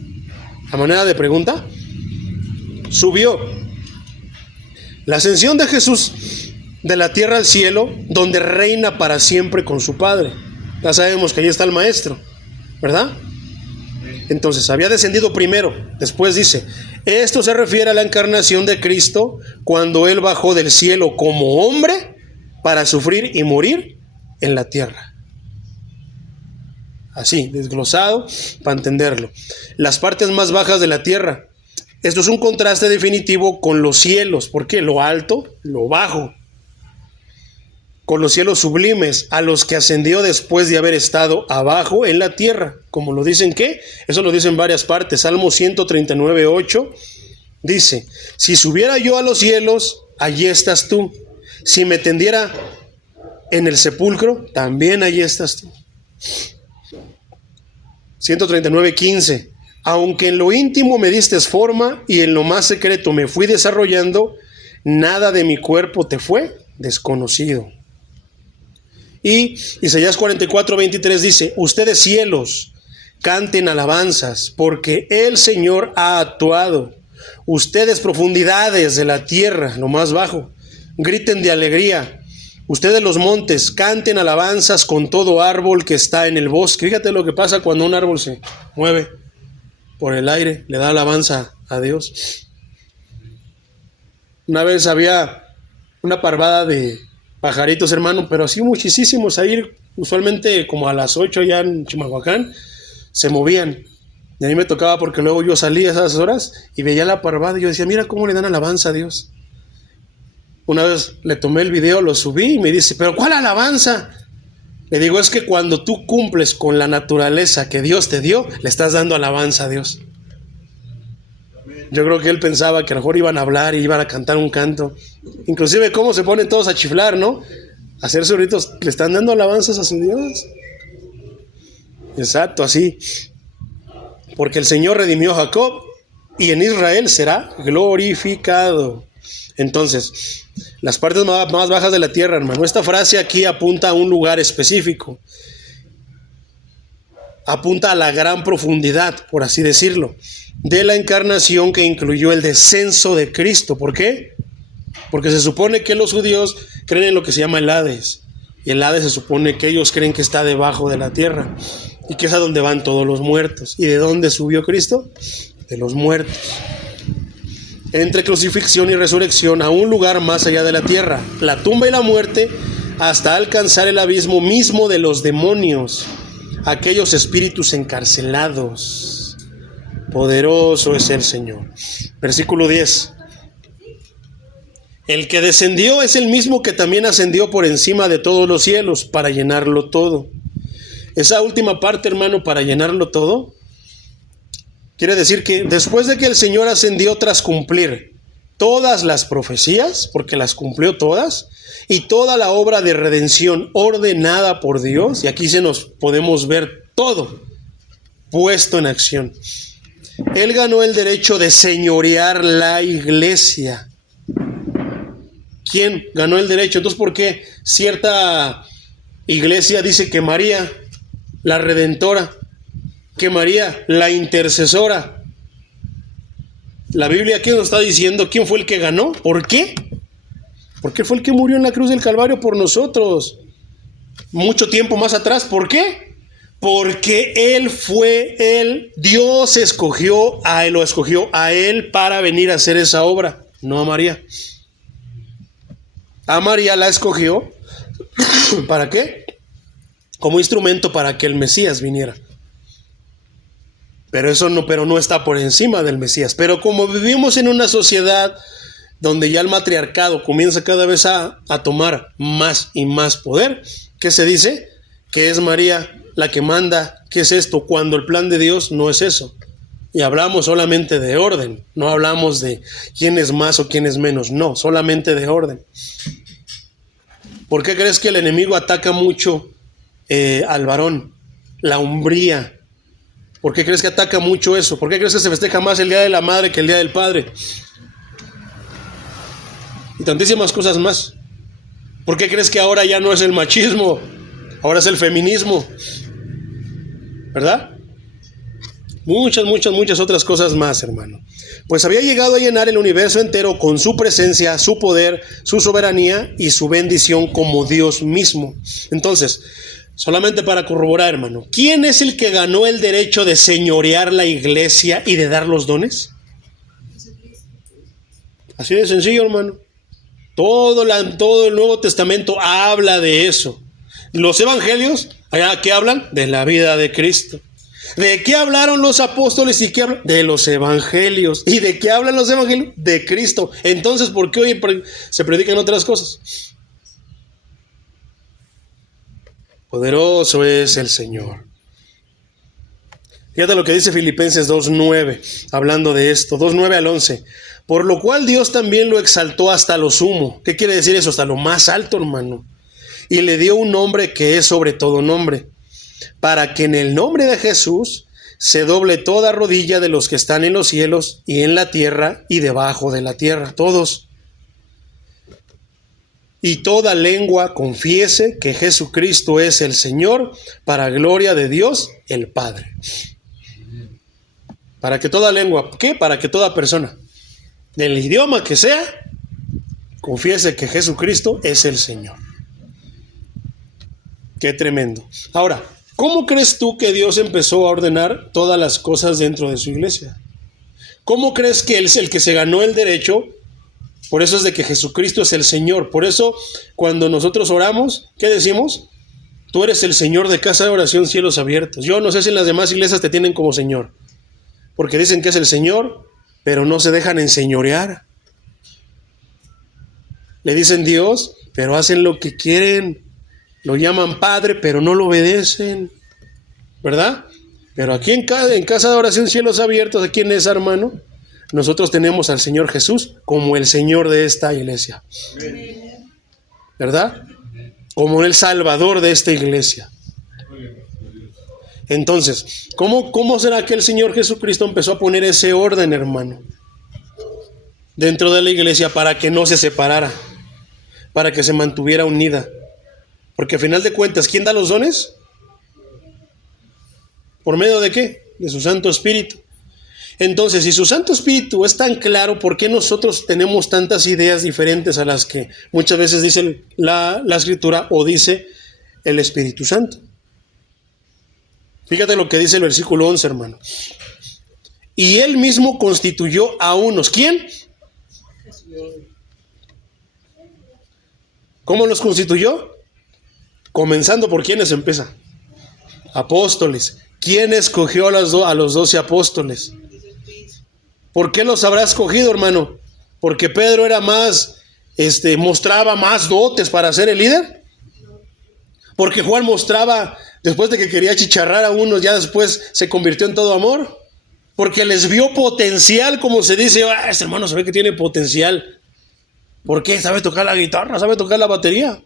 A manera de pregunta. Subió. La ascensión de Jesús de la tierra al cielo, donde reina para siempre con su Padre. Ya sabemos que ahí está el Maestro, ¿verdad? Entonces, había descendido primero. Después dice, esto se refiere a la encarnación de Cristo cuando Él bajó del cielo como hombre para sufrir y morir en la tierra. Así, desglosado para entenderlo. Las partes más bajas de la tierra. Esto es un contraste definitivo con los cielos. ¿Por qué? Lo alto, lo bajo. Con los cielos sublimes, a los que ascendió después de haber estado abajo en la tierra. Como lo dicen, ¿qué? Eso lo dicen varias partes. Salmo 139:8 dice, si subiera yo a los cielos, allí estás tú. Si me tendiera en el sepulcro, también allí estás tú. 139:15, aunque en lo íntimo me diste forma y en lo más secreto me fui desarrollando, nada de mi cuerpo te fue desconocido. Y Isaías 44:23 dice, ustedes cielos, canten alabanzas, porque el Señor ha actuado. Ustedes profundidades de la tierra, lo más bajo, griten de alegría. Ustedes los montes, canten alabanzas con todo árbol que está en el bosque. Fíjate lo que pasa cuando un árbol se mueve por el aire, le da alabanza a Dios. Una vez había una parvada de pajaritos, hermano, pero así muchísimos ahí, usualmente como a las 8 ya en Chimalhuacán, se movían. Y a mí me tocaba porque luego yo salía a esas horas y veía la parvada y yo decía, mira cómo le dan alabanza a Dios. Una vez le tomé el video, lo subí y me dice, ¿pero cuál alabanza? Le digo, es que cuando tú cumples con la naturaleza que Dios te dio, le estás dando alabanza a Dios. Yo creo que él pensaba que a lo mejor iban a hablar y iban a cantar un canto. Inclusive cómo se ponen todos a chiflar, ¿no? A hacer sus ritos, le están dando alabanzas a su Dios. Exacto, así. Porque el Señor redimió a Jacob y en Israel será glorificado. Entonces, las partes más bajas de la tierra, hermano. Esta frase aquí apunta a un lugar específico. Apunta a la gran profundidad, por así decirlo, de la encarnación que incluyó el descenso de Cristo. ¿Por qué? Porque se supone que los judíos creen en lo que se llama el Hades. Y el Hades se supone que ellos creen que está debajo de la tierra. Y que es a donde van todos los muertos. ¿Y de dónde subió Cristo? De los muertos. Entre crucifixión y resurrección a un lugar más allá de la tierra, la tumba y la muerte, hasta alcanzar el abismo mismo de los demonios, aquellos espíritus encarcelados. Poderoso es el Señor. Versículo 10. El que descendió es el mismo que también ascendió por encima de todos los cielos para llenarlo todo. Esa última parte, hermano, para llenarlo todo, quiere decir que después de que el Señor ascendió tras cumplir todas las profecías, porque las cumplió todas, y toda la obra de redención ordenada por Dios, y aquí se nos podemos ver todo puesto en acción. Él ganó el derecho de señorear la iglesia. ¿Quién ganó el derecho? Entonces, ¿por qué cierta iglesia dice que María, la redentora, que María, la intercesora? La Biblia aquí nos está diciendo quién fue el que ganó. ¿Por qué? Porque fue el que murió en la cruz del Calvario por nosotros. Mucho tiempo más atrás. ¿Por qué? Porque Dios escogió a él para venir a hacer esa obra, no a María. A María la escogió, ¿para qué? Como instrumento para que el Mesías viniera. Pero no está por encima del Mesías. Pero como vivimos en una sociedad donde ya el matriarcado comienza cada vez a tomar más y más poder, ¿qué se dice? Que es María la que manda. ¿Qué es esto? Cuando el plan de Dios no es eso. Y hablamos solamente de orden, no hablamos de quién es más o quién es menos, no, solamente de orden. ¿Por qué crees que el enemigo ataca mucho al varón? La hombría. ¿Por qué crees que ataca mucho eso? ¿Por qué crees que se festeja más el Día de la Madre que el Día del Padre? Y tantísimas cosas más. ¿Por qué crees que ahora ya no es el machismo? Ahora es el feminismo. ¿Verdad? Muchas otras cosas más, hermano. Pues había llegado a llenar el universo entero con su presencia, su poder, su soberanía y su bendición como Dios mismo. Entonces, solamente para corroborar, hermano, ¿quién es el que ganó el derecho de señorear la iglesia y de dar los dones? Así de sencillo, hermano. Todo el Nuevo Testamento habla de eso. Los evangelios, ¿qué hablan? De la vida de Cristo. ¿De qué hablaron los apóstoles y qué hablan? De los evangelios. ¿Y de qué hablan los evangelios? De Cristo. Entonces, ¿por qué hoy se predican otras cosas? Poderoso es el Señor. Fíjate lo que dice Filipenses 2:9, hablando de esto, 2:9 al 11. Por lo cual Dios también lo exaltó hasta lo sumo. ¿Qué quiere decir eso? Hasta lo más alto, hermano. Y le dio un nombre que es sobre todo nombre, para que en el nombre de Jesús se doble toda rodilla de los que están en los cielos y en la tierra y debajo de la tierra, todos. Y toda lengua confiese que Jesucristo es el Señor, para gloria de Dios el Padre. Para que toda lengua, ¿qué? Para que toda persona, del idioma que sea, confiese que Jesucristo es el Señor. Qué tremendo. Ahora, ¿cómo crees tú que Dios empezó a ordenar todas las cosas dentro de su iglesia? ¿Cómo crees que Él es el que se ganó el derecho? Por eso es de que Jesucristo es el Señor. Por eso, cuando nosotros oramos, ¿qué decimos? Tú eres el Señor de Casa de Oración Cielos Abiertos. Yo no sé si en las demás iglesias te tienen como Señor, porque dicen que es el Señor, pero no se dejan enseñorear. Le dicen Dios, pero hacen lo que quieren. Lo llaman Padre, pero no lo obedecen, ¿verdad? Pero aquí en Casa de Oración Cielos Abiertos, ¿quién es, hermano? Nosotros tenemos al Señor Jesús como el Señor de esta iglesia, ¿verdad? Como el Salvador de esta iglesia. Entonces, ¿cómo será que el Señor Jesucristo empezó a poner ese orden, hermano, dentro de la iglesia para que no se separara, para que se mantuviera unida? Porque al final de cuentas, ¿quién da los dones? ¿Por medio de qué? De su Santo Espíritu. Entonces, si su Santo Espíritu es tan claro, ¿por qué nosotros tenemos tantas ideas diferentes a las que muchas veces dice la Escritura o dice el Espíritu Santo? Fíjate lo que dice el versículo 11, hermano. Y Él mismo constituyó a unos. ¿Quién? ¿Cómo los constituyó? Comenzando por quiénes empieza. Apóstoles. ¿Quién escogió a los 12 apóstoles? ¿Por qué los habrá escogido, hermano? ¿Porque Pedro era más, mostraba más dotes para ser el líder? ¿Porque Juan mostraba, después de que quería chicharrar a unos, ya después se convirtió en todo amor? ¿Porque les vio potencial, como se dice? Este hermano se ve que tiene potencial. ¿Por qué? ¿Sabe tocar la guitarra? ¿Sabe tocar la batería?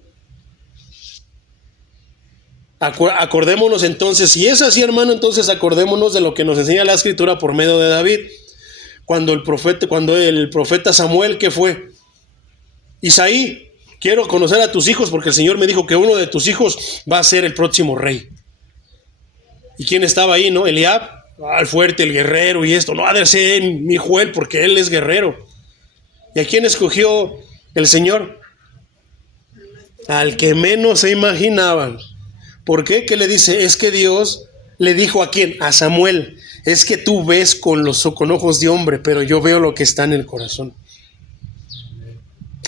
Acordémonos entonces, si es así, hermano, entonces acordémonos de lo que nos enseña la Escritura por medio de David. Cuando el profeta Samuel, ¿qué fue? Isaí, quiero conocer a tus hijos porque el Señor me dijo que uno de tus hijos va a ser el próximo rey. ¿Y quién estaba ahí, no? Eliab, el fuerte, el guerrero y esto. No ha de ser mi hijo él porque él es guerrero. ¿Y a quién escogió el Señor? Al que menos se imaginaban. ¿Por qué? ¿Qué le dice? Es que Dios le dijo ¿a quién? A Samuel. Es que tú ves con ojos de hombre, pero yo veo lo que está en el corazón.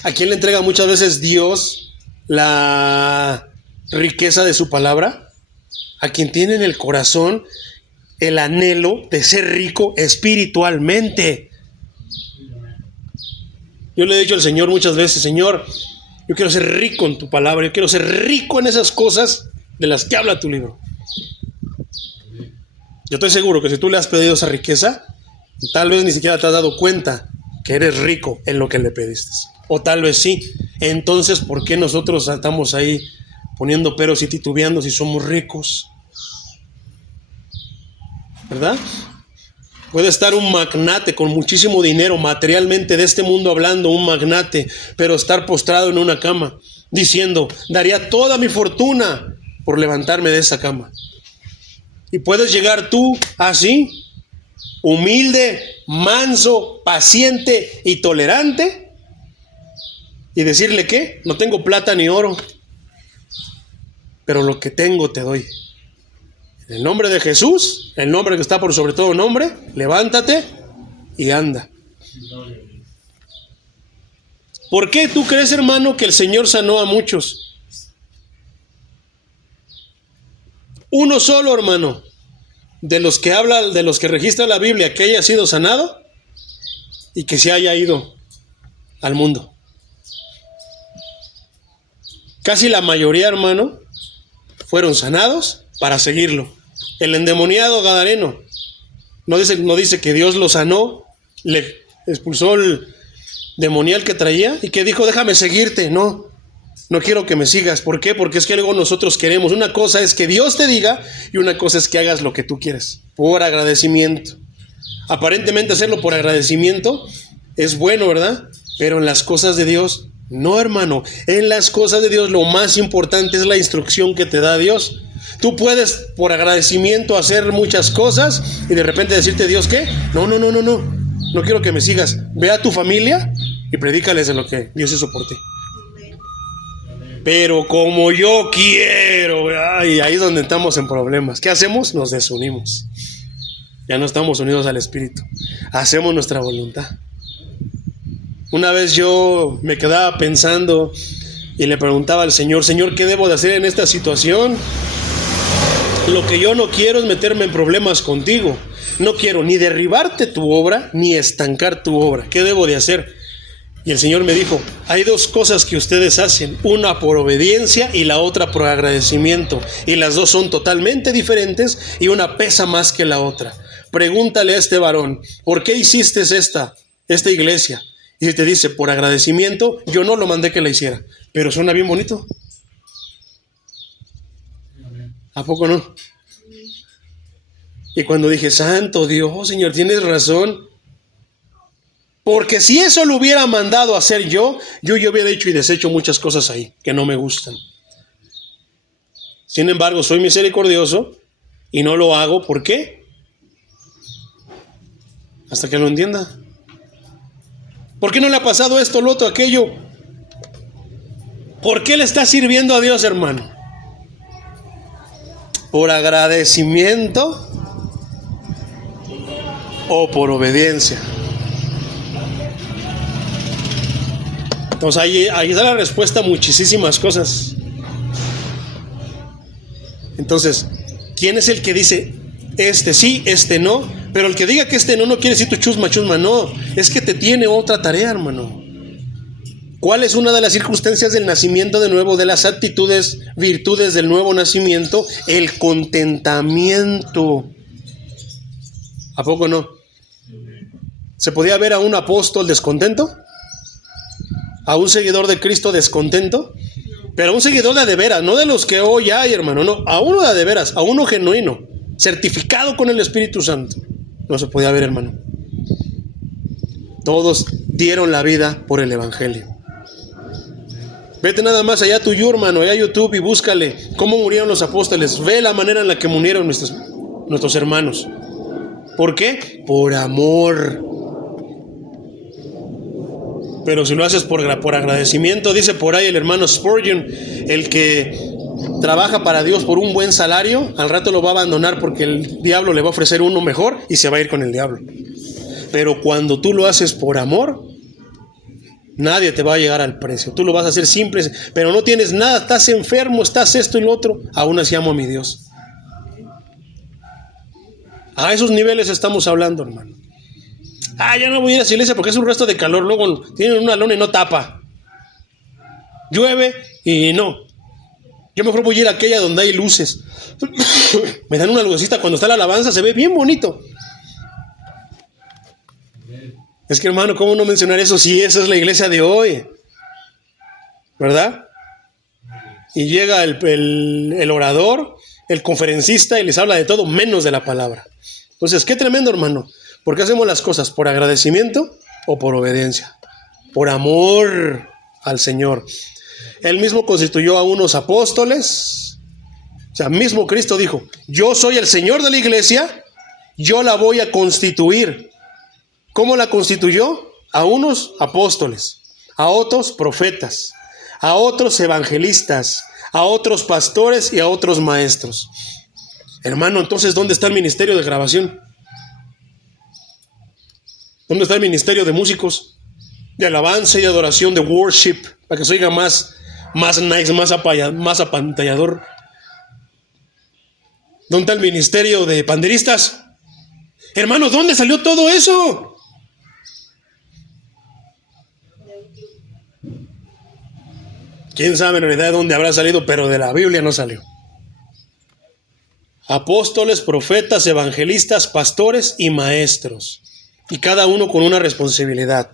¿A quién le entrega muchas veces Dios la riqueza de su palabra? A quien tiene en el corazón el anhelo de ser rico espiritualmente. Yo le he dicho al Señor muchas veces: Señor, yo quiero ser rico en tu palabra, yo quiero ser rico en esas cosas de las que habla tu libro. Yo estoy seguro que si tú le has pedido esa riqueza, tal vez ni siquiera te has dado cuenta que eres rico en lo que le pediste. O tal vez sí. Entonces, ¿por qué nosotros estamos ahí poniendo peros y titubeando si somos ricos? ¿Verdad? Puede estar un magnate con muchísimo dinero, materialmente de este mundo hablando, un magnate, pero estar postrado en una cama, diciendo: daría toda mi fortuna por levantarme de esa cama. Y puedes llegar tú así humilde, manso, paciente y tolerante, y decirle que no tengo plata ni oro, pero lo que tengo te doy. En el nombre de Jesús, el nombre que está por sobre todo nombre, levántate y anda. ¿Por qué tú crees, hermano, que el Señor sanó a muchos? Uno solo, hermano, de los que habla, de los que registra la Biblia, que haya sido sanado y que se haya ido al mundo. Casi la mayoría, hermano, fueron sanados para seguirlo. El endemoniado gadareno no dice que Dios lo sanó, le expulsó el demonial que traía y que dijo, déjame seguirte. No quiero que me sigas. ¿Por qué? Porque es que luego nosotros queremos. Una cosa es que Dios te diga y una cosa es que hagas lo que tú quieres, por agradecimiento. Aparentemente hacerlo por agradecimiento es bueno, ¿verdad? Pero en las cosas de Dios, no, hermano. En las cosas de Dios lo más importante es la instrucción que te da Dios. Tú puedes por agradecimiento hacer muchas cosas y de repente decirte Dios, ¿qué? No quiero que me sigas. Ve a tu familia y predícales de lo que Dios hizo por ti. Pero como yo quiero, y ahí es donde estamos en problemas. ¿Qué hacemos? Nos desunimos. Ya no estamos unidos al Espíritu. Hacemos nuestra voluntad. Una vez yo me quedaba pensando y le preguntaba al Señor, Señor, ¿qué debo de hacer en esta situación? Lo que yo no quiero es meterme en problemas contigo. No quiero ni derribarte tu obra, ni estancar tu obra. ¿Qué debo de hacer? Y el Señor me dijo, hay dos cosas que ustedes hacen, una por obediencia y la otra por agradecimiento. Y las dos son totalmente diferentes y una pesa más que la otra. Pregúntale a este varón, ¿por qué hiciste esta iglesia? Y si te dice, por agradecimiento, yo no lo mandé que la hiciera. Pero suena bien bonito. ¿A poco no? Y cuando dije, santo Dios, Señor, tienes razón. Porque si eso lo hubiera mandado a hacer yo hubiera hecho y deshecho muchas cosas ahí que no me gustan. Sin embargo, soy misericordioso y no lo hago. ¿Por qué? Hasta que lo entienda. ¿Por qué no le ha pasado esto, lo otro, aquello? ¿Por qué le está sirviendo a Dios, hermano? ¿Por agradecimiento o por obediencia? Entonces ahí da la respuesta a muchísimas cosas. Entonces, ¿quién es el que dice este sí, este no? Pero el que diga que este no quiere decir tu chusma, no. Es que te tiene otra tarea, hermano. ¿Cuál es una de las circunstancias del nacimiento de nuevo, de las actitudes, virtudes del nuevo nacimiento? El contentamiento. ¿A poco no? ¿Se podía ver a un apóstol descontento? ¿A un seguidor de Cristo descontento? Pero a un seguidor de veras, no de los que hoy hay, hermano, no. A uno de veras, a uno genuino, certificado con el Espíritu Santo. No se podía ver, hermano. Todos dieron la vida por el Evangelio. Vete nada más allá a tu hermano, allá a YouTube y búscale cómo murieron los apóstoles. Ve la manera en la que murieron nuestros hermanos. ¿Por qué? Por amor. Pero si lo haces por agradecimiento, dice por ahí el hermano Spurgeon, el que trabaja para Dios por un buen salario, al rato lo va a abandonar porque el diablo le va a ofrecer uno mejor y se va a ir con el diablo. Pero cuando tú lo haces por amor, nadie te va a llegar al precio. Tú lo vas a hacer simple, pero no tienes nada, estás enfermo, estás esto y lo otro. Aún así amo a mi Dios. A esos niveles estamos hablando, hermano. Ya no voy a ir a esa iglesia porque es un resto de calor. Luego tienen una lona y no tapa. Llueve y no. Yo mejor voy a ir a aquella donde hay luces. Me dan una lucecita cuando está la alabanza, se ve bien bonito. Es que, hermano, ¿cómo no mencionar eso si esa es la iglesia de hoy? ¿Verdad? Y llega el orador, el conferencista y les habla de todo menos de la palabra. Entonces, qué tremendo, hermano. ¿Por qué hacemos las cosas? ¿Por agradecimiento o por obediencia? Por amor al Señor. Él mismo constituyó a unos apóstoles. O sea, mismo Cristo dijo, yo soy el Señor de la iglesia yo la voy a constituir. ¿Cómo la constituyó? A unos apóstoles, a otros profetas, a otros evangelistas, a otros pastores y a otros maestros. Hermano, entonces, ¿dónde está el ministerio de grabación? ¿Dónde está el ministerio de músicos? De alabanza y adoración, de worship, para que se oiga más nice, más apantallador. ¿Dónde está el ministerio de panderistas? Hermano, ¿dónde salió todo eso? Quién sabe en realidad de dónde habrá salido, pero de la Biblia no salió. Apóstoles, profetas, evangelistas, pastores y maestros. Y cada uno con una responsabilidad.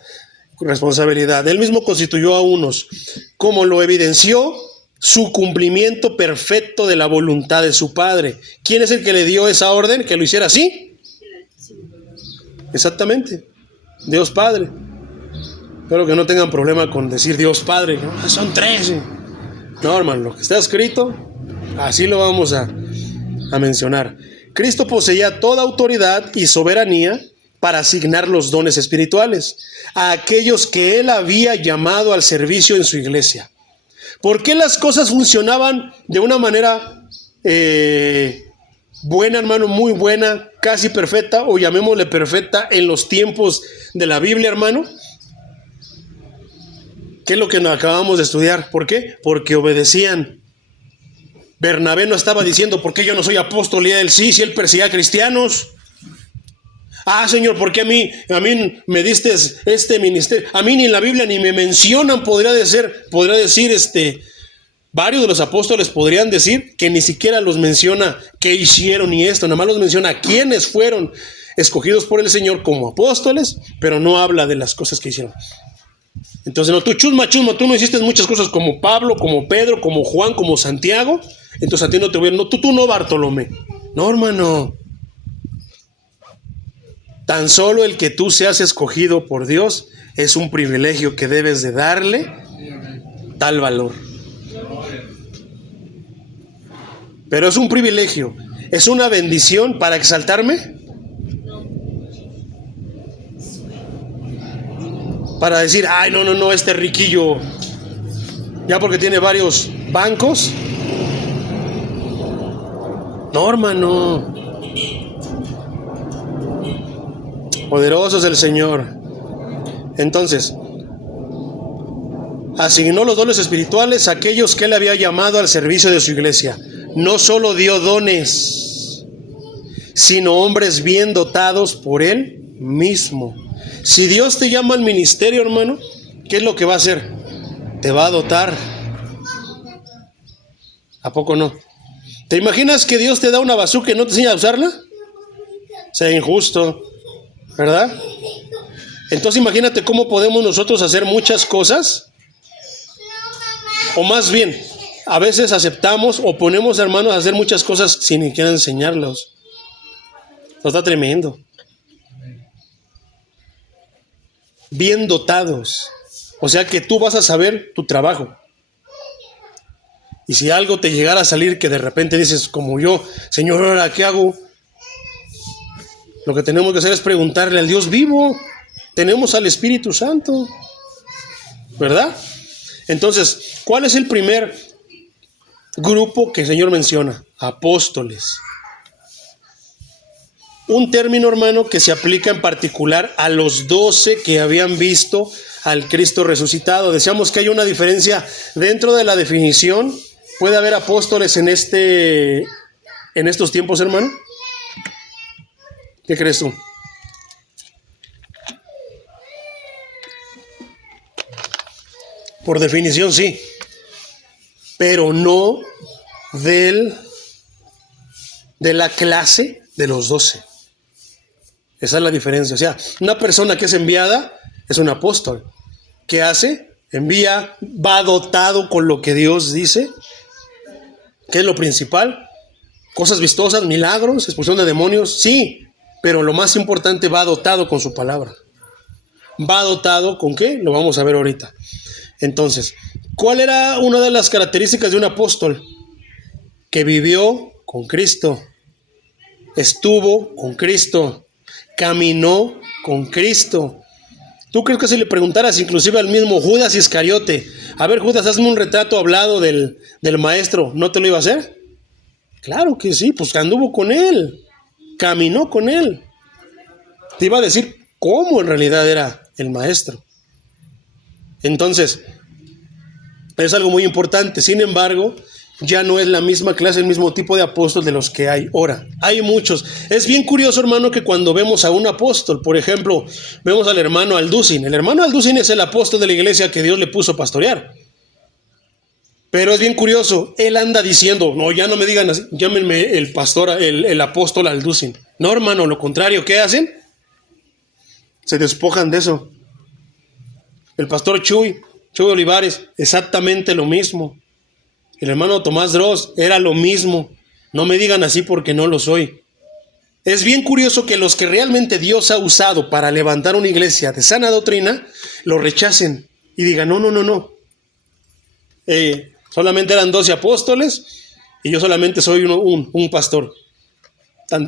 Él mismo constituyó a unos, como lo evidenció su cumplimiento perfecto de la voluntad de su Padre. ¿Quién es el que le dio esa orden? ¿Que lo hiciera así? Exactamente. Dios Padre. Espero que no tengan problema con decir Dios Padre. No, son 13. No, hermano, lo que está escrito, así lo vamos a mencionar. Cristo poseía toda autoridad y soberanía para asignar los dones espirituales a aquellos que Él había llamado al servicio en su iglesia. ¿Por qué las cosas funcionaban de una manera buena, hermano, muy buena, casi perfecta, o llamémosle perfecta en los tiempos de la Biblia, hermano? ¿Qué es lo que nos acabamos de estudiar? ¿Por qué? Porque obedecían. Bernabé no estaba diciendo, ¿por qué yo no soy apóstol? Y él sí, si él perseguía a cristianos. Ah, Señor, ¿por qué a mí me diste este ministerio? A mí ni en la Biblia ni me mencionan, podría decir, varios de los apóstoles podrían decir que ni siquiera los menciona qué hicieron y esto, nada más los menciona quiénes fueron escogidos por el Señor como apóstoles, pero no habla de las cosas que hicieron. Entonces, no, tú chusma, tú no hiciste muchas cosas como Pablo, como Pedro, como Juan, como Santiago, entonces a ti no te voy a... No, tú no, Bartolomé. No, hermano. Tan solo el que tú seas escogido por Dios es un privilegio que debes de darle tal valor. Pero es un privilegio, es una bendición para exaltarme, para decir, ay, no, este riquillo, ya porque tiene varios bancos. No, hermano. Poderoso es el Señor. Entonces, asignó los dones espirituales a aquellos que Él había llamado al servicio de su iglesia. No solo dio dones, sino hombres bien dotados por Él mismo. Si Dios te llama al ministerio, hermano, ¿qué es lo que va a hacer? Te va a dotar. ¿A poco no? ¿Te imaginas que Dios te da una bazooka y no te enseña a usarla? Sea injusto, ¿verdad? Entonces imagínate cómo podemos nosotros hacer muchas cosas, o más bien, a veces aceptamos o ponemos hermanos a hacer muchas cosas sin ni siquiera enseñarlos. Eso está tremendo. Bien dotados, o sea que tú vas a saber tu trabajo. Y si algo te llegara a salir que de repente dices, como yo, Señor, ¿ahora qué hago? Lo que tenemos que hacer es preguntarle al Dios vivo. Tenemos al Espíritu Santo, ¿verdad? Entonces, ¿cuál es el primer grupo que el Señor menciona? Apóstoles. Un término, hermano, que se aplica en particular a los 12 que habían visto al Cristo resucitado. Decíamos que hay una diferencia dentro de la definición. ¿Puede haber apóstoles en estos tiempos, hermano? ¿Qué crees tú? Por definición sí, pero no de la clase de los 12. Esa es la diferencia. O sea, una persona que es enviada es un apóstol. ¿Qué hace? Envía, va dotado con lo que Dios dice. ¿Qué es lo principal? Cosas vistosas, milagros, expulsión de demonios, sí, pero lo más importante, va dotado con su palabra. ¿Va dotado con qué? Lo vamos a ver ahorita. Entonces, ¿cuál era una de las características de un apóstol? Que vivió con Cristo. estuvo con Cristo, caminó con Cristo. ¿Tú crees que si le preguntaras inclusive al mismo Judas Iscariote, a ver Judas, hazme un retrato hablado del maestro, ¿no te lo iba a hacer? Claro que sí, pues anduvo con él, caminó con él. Te iba a decir cómo en realidad era el maestro. Entonces, es algo muy importante. Sin embargo, ya no es la misma clase, el mismo tipo de apóstol de los que hay ahora. Hay muchos. Es bien curioso, hermano, que cuando vemos a un apóstol, por ejemplo, vemos al hermano Alducin. El hermano Alducin es el apóstol de la iglesia que Dios le puso a pastorear. Pero es bien curioso, él anda diciendo, no, ya no me digan así, llámenme el pastor, el apóstol Alducin. No, hermano, lo contrario, ¿qué hacen? Se despojan de eso. El pastor Chuy Olivares, exactamente lo mismo. El hermano Tomás Dross era lo mismo. No me digan así porque no lo soy. Es bien curioso que los que realmente Dios ha usado para levantar una iglesia de sana doctrina, lo rechacen y digan, no. Solamente eran 12 apóstoles y yo solamente soy un pastor. ¿Tan?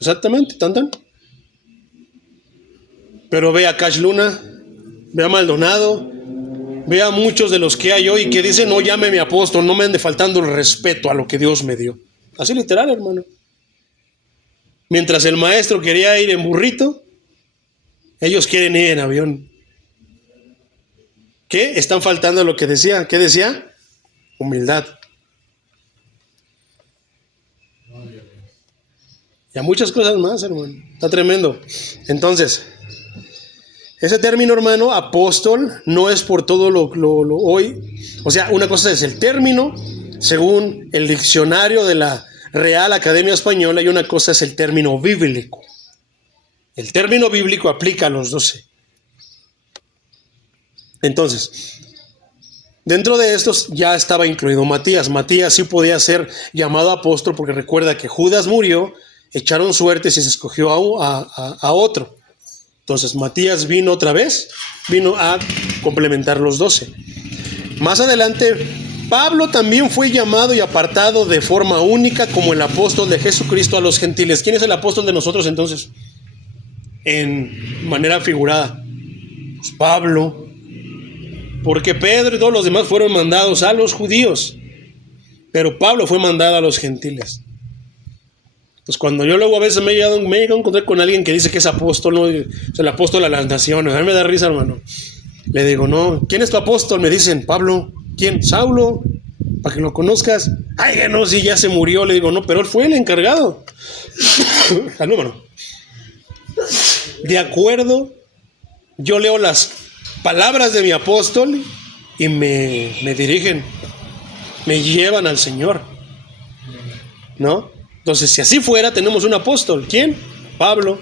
Exactamente, tan. Pero ve a Cash Luna, ve a Maldonado, ve a muchos de los que hay hoy que dicen, no, llámeme apóstol, no me ande faltando el respeto a lo que Dios me dio. Así literal, hermano. Mientras el maestro quería ir en burrito, ellos quieren ir en avión. ¿Qué? Están faltando lo que decía. ¿Qué decía? Humildad. Y a muchas cosas más, hermano. Está tremendo. Entonces, ese término, hermano, apóstol, no es por todo lo hoy. O sea, una cosa es el término, según el diccionario de la Real Academia Española, y una cosa es el término bíblico. El término bíblico aplica a los 12. Entonces, dentro de estos ya estaba incluido Matías. Matías sí podía ser llamado apóstol porque recuerda que Judas murió, echaron suertes y se escogió a otro. Entonces Matías vino otra vez, vino a complementar los 12. Más adelante, Pablo también fue llamado y apartado de forma única como el apóstol de Jesucristo a los gentiles. ¿Quién es el apóstol de nosotros entonces? En manera figurada, pues Pablo. Porque Pedro y todos los demás fueron mandados a los judíos, pero Pablo fue mandado a los gentiles. Pues cuando yo luego a veces me he llegado a encontrar con alguien que dice que es apóstol, ¿no? Es el apóstol a las naciones, a mí me da risa, hermano. Le digo, no, ¿quién es tu apóstol? Me dicen, Pablo. ¿Quién? Saulo, para que lo conozcas. Ay, no, sí, ya se murió. Le digo, no, pero él fue el encargado. Al número. De acuerdo, yo leo las palabras de mi apóstol y me dirigen, me llevan al Señor, ¿no? Entonces, si así fuera, tenemos un apóstol. ¿Quién? Pablo.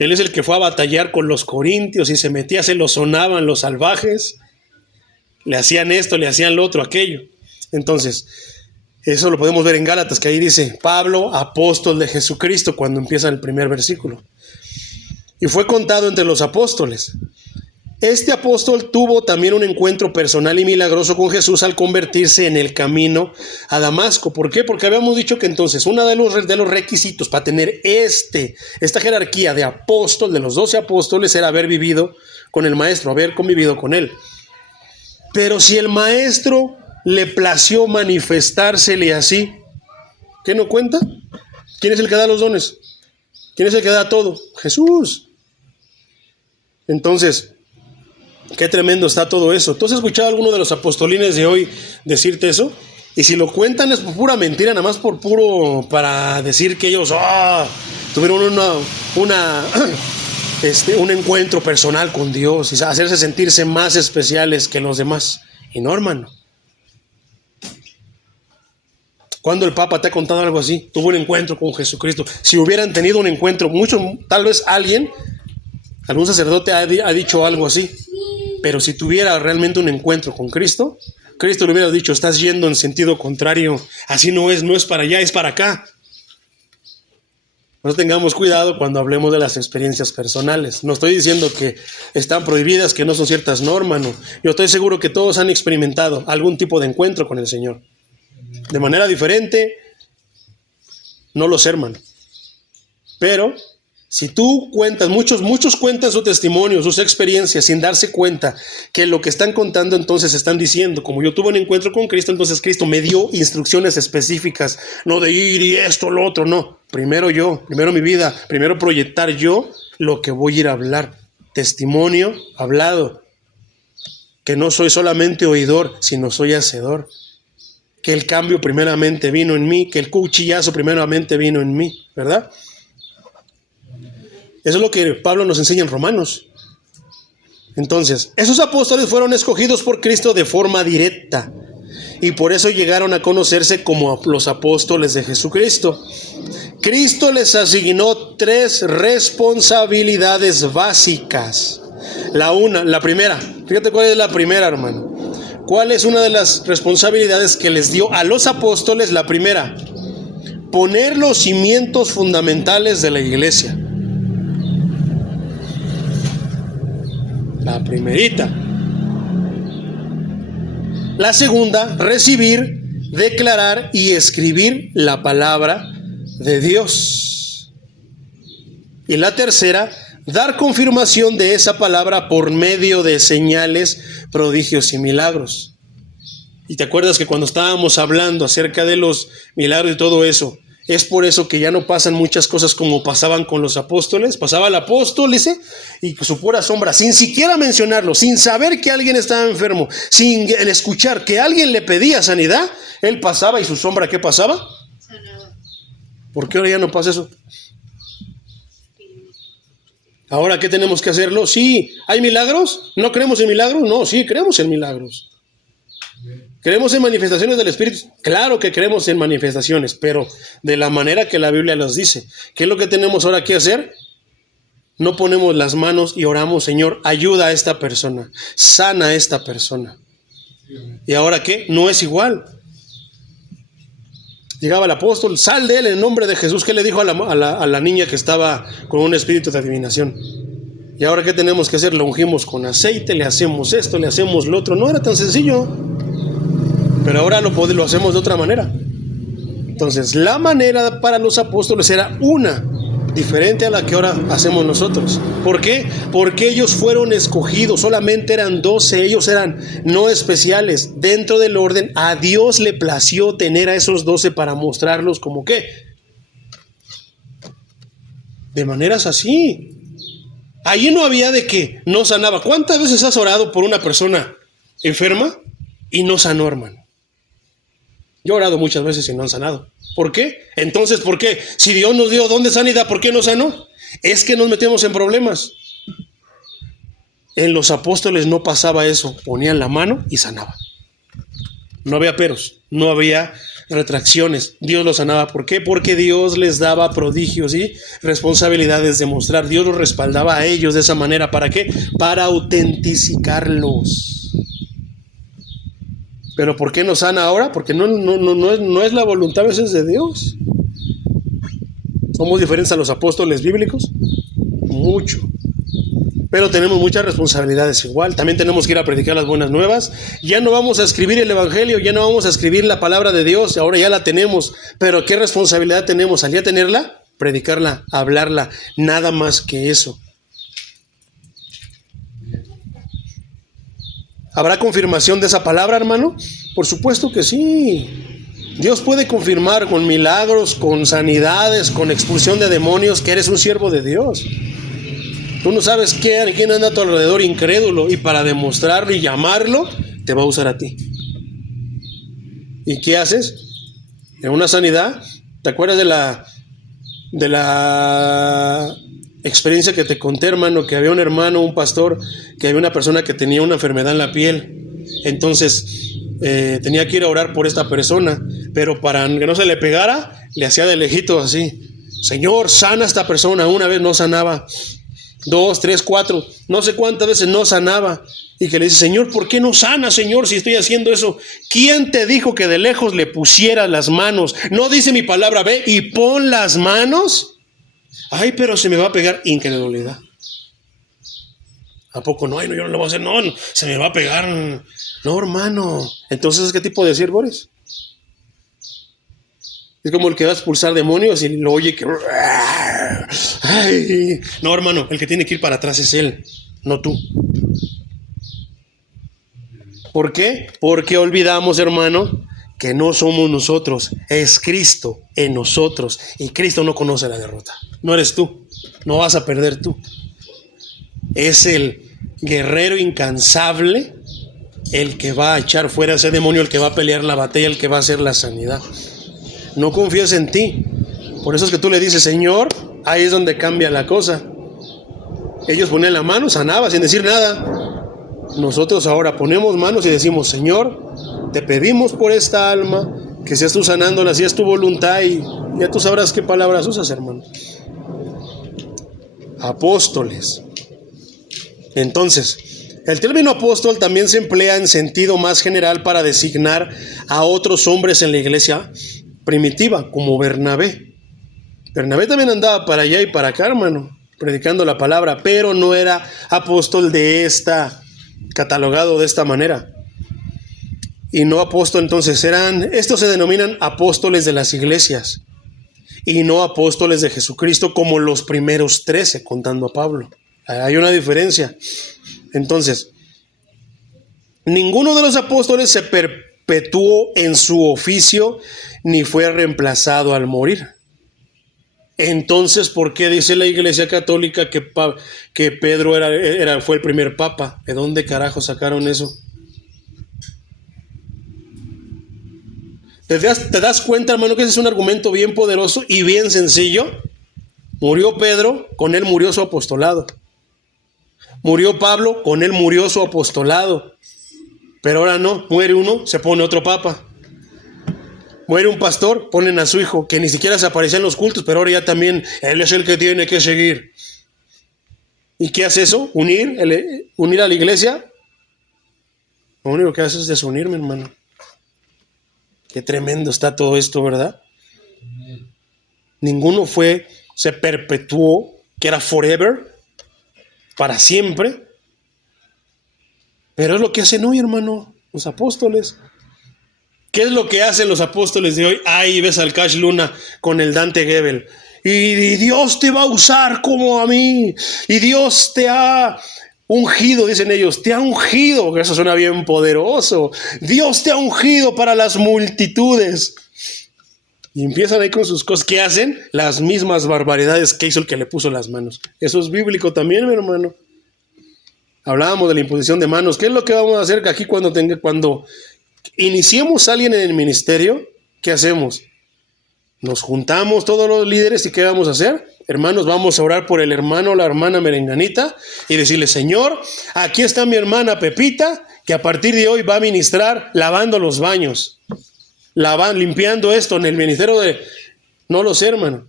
Él es el que fue a batallar con los corintios y se metía, se lo sonaban los salvajes, le hacían esto, le hacían lo otro, aquello. Entonces, eso lo podemos ver en Gálatas, que ahí dice, Pablo, apóstol de Jesucristo, cuando empieza el primer versículo. Y fue contado entre los apóstoles. Este apóstol tuvo también un encuentro personal y milagroso con Jesús al convertirse en el camino a Damasco. ¿Por qué? Porque habíamos dicho que entonces uno de los requisitos para tener esta jerarquía de apóstol, de los 12 apóstoles, era haber vivido con el maestro, haber convivido con él. Pero si el maestro le plació manifestársele así, ¿qué no cuenta? ¿Quién es el que da los dones? ¿Quién es el que da todo? Jesús. Entonces, qué tremendo está todo eso. ¿Tú has escuchado a alguno de los apostolines de hoy decirte eso? Y si lo cuentan es por pura mentira, nada más para decir que ellos tuvieron un encuentro personal con Dios y hacerse sentirse más especiales que los demás. Y no, hermano. ¿Cuándo el Papa te ha contado algo así? Tuvo un encuentro con Jesucristo. Si hubieran tenido un encuentro, tal vez algún sacerdote ha dicho algo así. Pero si tuviera realmente un encuentro con Cristo, Cristo le hubiera dicho, estás yendo en sentido contrario. Así no es para allá, es para acá. No tengamos cuidado cuando hablemos de las experiencias personales. No estoy diciendo que están prohibidas, que no son ciertas normas, no. Yo estoy seguro que todos han experimentado algún tipo de encuentro con el Señor. De manera diferente, no lo sé, hermano. Pero si tú cuentas, muchos cuentan su testimonio, sus experiencias, sin darse cuenta que lo que están contando entonces están diciendo, como yo tuve un encuentro con Cristo, entonces Cristo me dio instrucciones específicas, no de ir y esto, lo otro, no. Primero yo, primero mi vida, primero proyectar yo lo que voy a ir a hablar. Testimonio hablado. Que no soy solamente oidor, sino soy hacedor. Que el cambio primeramente vino en mí, que el cuchillazo primeramente vino en mí, ¿verdad? Eso es lo que Pablo nos enseña en Romanos. Entonces, esos apóstoles fueron escogidos por Cristo de forma directa y por eso llegaron a conocerse como los apóstoles de Jesucristo. Cristo les asignó 3 responsabilidades básicas. La primera, fíjate cuál es la primera, hermano. ¿Cuál es una de las responsabilidades que les dio a los apóstoles? La primera, poner los cimientos fundamentales de la iglesia. La primerita. La segunda, recibir, declarar y escribir la palabra de Dios. Y la tercera, dar confirmación de esa palabra por medio de señales, prodigios y milagros. Y te acuerdas que cuando estábamos hablando acerca de los milagros y todo eso, es por eso que ya no pasan muchas cosas como pasaban con los apóstoles. Pasaba el apóstol, dice, y su pura sombra, sin siquiera mencionarlo, sin saber que alguien estaba enfermo, sin escuchar que alguien le pedía sanidad, él pasaba y su sombra, ¿qué pasaba? Sanaba. ¿Por qué ahora ya no pasa eso? Ahora, ¿qué tenemos que hacerlo? Sí, ¿hay milagros? ¿No creemos en milagros? No, sí, creemos en milagros. ¿Creemos en manifestaciones del Espíritu? Claro que creemos en manifestaciones, pero de la manera que la Biblia los dice. ¿Qué es lo que tenemos ahora que hacer? No ponemos las manos y oramos, Señor, ayuda a esta persona, sana a esta persona. ¿Y ahora qué? No es igual. Llegaba el apóstol, sal de él en nombre de Jesús. ¿Qué le dijo a la niña que estaba con un espíritu de adivinación? ¿Y ahora qué tenemos que hacer? Lo ungimos con aceite, le hacemos esto, le hacemos lo otro. No era tan sencillo, pero ahora lo hacemos de otra manera. Entonces, la manera para los apóstoles era una, diferente a la que ahora hacemos nosotros. ¿Por qué? Porque ellos fueron escogidos, solamente eran 12, ellos eran no especiales. Dentro del orden, a Dios le plació tener a esos 12 para mostrarlos como qué. De maneras así. Allí no había de que no sanaba. ¿Cuántas veces has orado por una persona enferma y no sanó, hermano? Yo he orado muchas veces y no han sanado. ¿Por qué? Entonces, ¿por qué? Si Dios nos dio don de sanidad, ¿por qué no sanó? Es que nos metemos en problemas. En los apóstoles no pasaba eso. Ponían la mano y sanaba. No había peros, no había retracciones. Dios los sanaba. ¿Por qué? Porque Dios les daba prodigios y responsabilidades de mostrar. Dios los respaldaba a ellos de esa manera. ¿Para qué? Para autentificarlos. ¿Pero por qué no sana ahora? Porque no es la voluntad a veces de Dios. ¿Somos diferentes a los apóstoles bíblicos? Mucho. Pero tenemos muchas responsabilidades igual. También tenemos que ir a predicar las buenas nuevas. Ya no vamos a escribir el evangelio, ya no vamos a escribir la palabra de Dios, ahora ya la tenemos. Pero ¿qué responsabilidad tenemos al ya tenerla? Predicarla, hablarla, nada más que eso. ¿Habrá confirmación de esa palabra, hermano? Por supuesto que sí. Dios puede confirmar con milagros, con sanidades, con expulsión de demonios que eres un siervo de Dios. Tú no sabes quién anda a tu alrededor incrédulo y para demostrarlo y llamarlo, te va a usar a ti. ¿Y qué haces? En una sanidad, ¿te acuerdas de la experiencia que te conté, hermano? Que había un hermano, un pastor, que había una persona que tenía una enfermedad en la piel. Entonces tenía que ir a orar por esta persona, pero para que no se le pegara, le hacía de lejito así: Señor, sana a esta persona. Una vez no sanaba, 2, 3, 4, no sé cuántas veces no sanaba. Y que le dice: Señor, ¿por qué no sana, Señor, si estoy haciendo eso? ¿Quién te dijo que de lejos le pusieras las manos? ¿No dice mi palabra, ve y pon las manos? Ay, pero se me va a pegar. Incredulidad. ¿A poco no? Ay, no, yo no lo voy a hacer. No, se me va a pegar. No, hermano. Entonces, ¿qué tipo de siervo eres? Es como el que va a expulsar demonios y lo oye que... Ay. No, hermano, el que tiene que ir para atrás es él, no tú. ¿Por qué? Porque olvidamos, hermano, que no somos nosotros, es Cristo en nosotros. Y Cristo no conoce la derrota. No eres tú, no vas a perder tú. Es el guerrero incansable el que va a echar fuera a ese demonio, el que va a pelear la batalla, el que va a hacer la sanidad. No confíes en ti. Por eso es que tú le dices, Señor, ahí es donde cambia la cosa. Ellos ponían la mano, sanaba sin decir nada. Nosotros ahora ponemos manos y decimos, Señor, te pedimos por esta alma, que seas tú sanándola, si es tu voluntad, y ya tú sabrás qué palabras usas, hermano. Apóstoles. Entonces, el término apóstol también se emplea en sentido más general para designar a otros hombres en la iglesia primitiva, como Bernabé. Bernabé también andaba para allá y para acá, hermano, predicando la palabra, pero no era apóstol catalogado de esta manera. Y no apóstol, entonces estos se denominan apóstoles de las iglesias y no apóstoles de Jesucristo como los primeros 13, contando a Pablo. Hay una diferencia. Entonces, ninguno de los apóstoles se perpetuó en su oficio ni fue reemplazado al morir. Entonces, ¿por qué dice la Iglesia Católica que Pedro fue el primer papa? ¿De dónde carajo sacaron eso? ¿Te das cuenta, hermano, que ese es un argumento bien poderoso y bien sencillo? Murió Pedro, con él murió su apostolado. Murió Pablo, con él murió su apostolado. Pero ahora no, muere uno, se pone otro papa. Muere un pastor, ponen a su hijo, que ni siquiera se aparecía en los cultos, pero ahora ya también él es el que tiene que seguir. ¿Y qué hace eso? ¿Unir a la iglesia? Lo único que hace es desunirme, hermano. Qué tremendo está todo esto, ¿verdad? Ninguno se perpetuó, que era forever, para siempre. Pero es lo que hacen hoy, hermano, los apóstoles. ¿Qué es lo que hacen los apóstoles de hoy? Ahí ves al Cash Luna con el Dante Gebel. Y Dios te va a usar como a mí. Y Dios te ha ungido, dicen ellos. Te ha ungido. Eso suena bien poderoso. Dios te ha ungido para las multitudes. Y empiezan ahí con sus cosas. ¿Qué hacen? Las mismas barbaridades que hizo el que le puso las manos. Eso es bíblico también, mi hermano. Hablábamos de la imposición de manos. ¿Qué es lo que vamos a hacer aquí cuando iniciemos a alguien en el ministerio? ¿Qué hacemos? Nos juntamos todos los líderes y ¿qué vamos a hacer? Hermanos, vamos a orar por el hermano o la hermana merenganita y decirle, Señor, aquí está mi hermana Pepita, que a partir de hoy va a ministrar lavando los baños, limpiando esto en el ministerio de... No lo sé, hermano.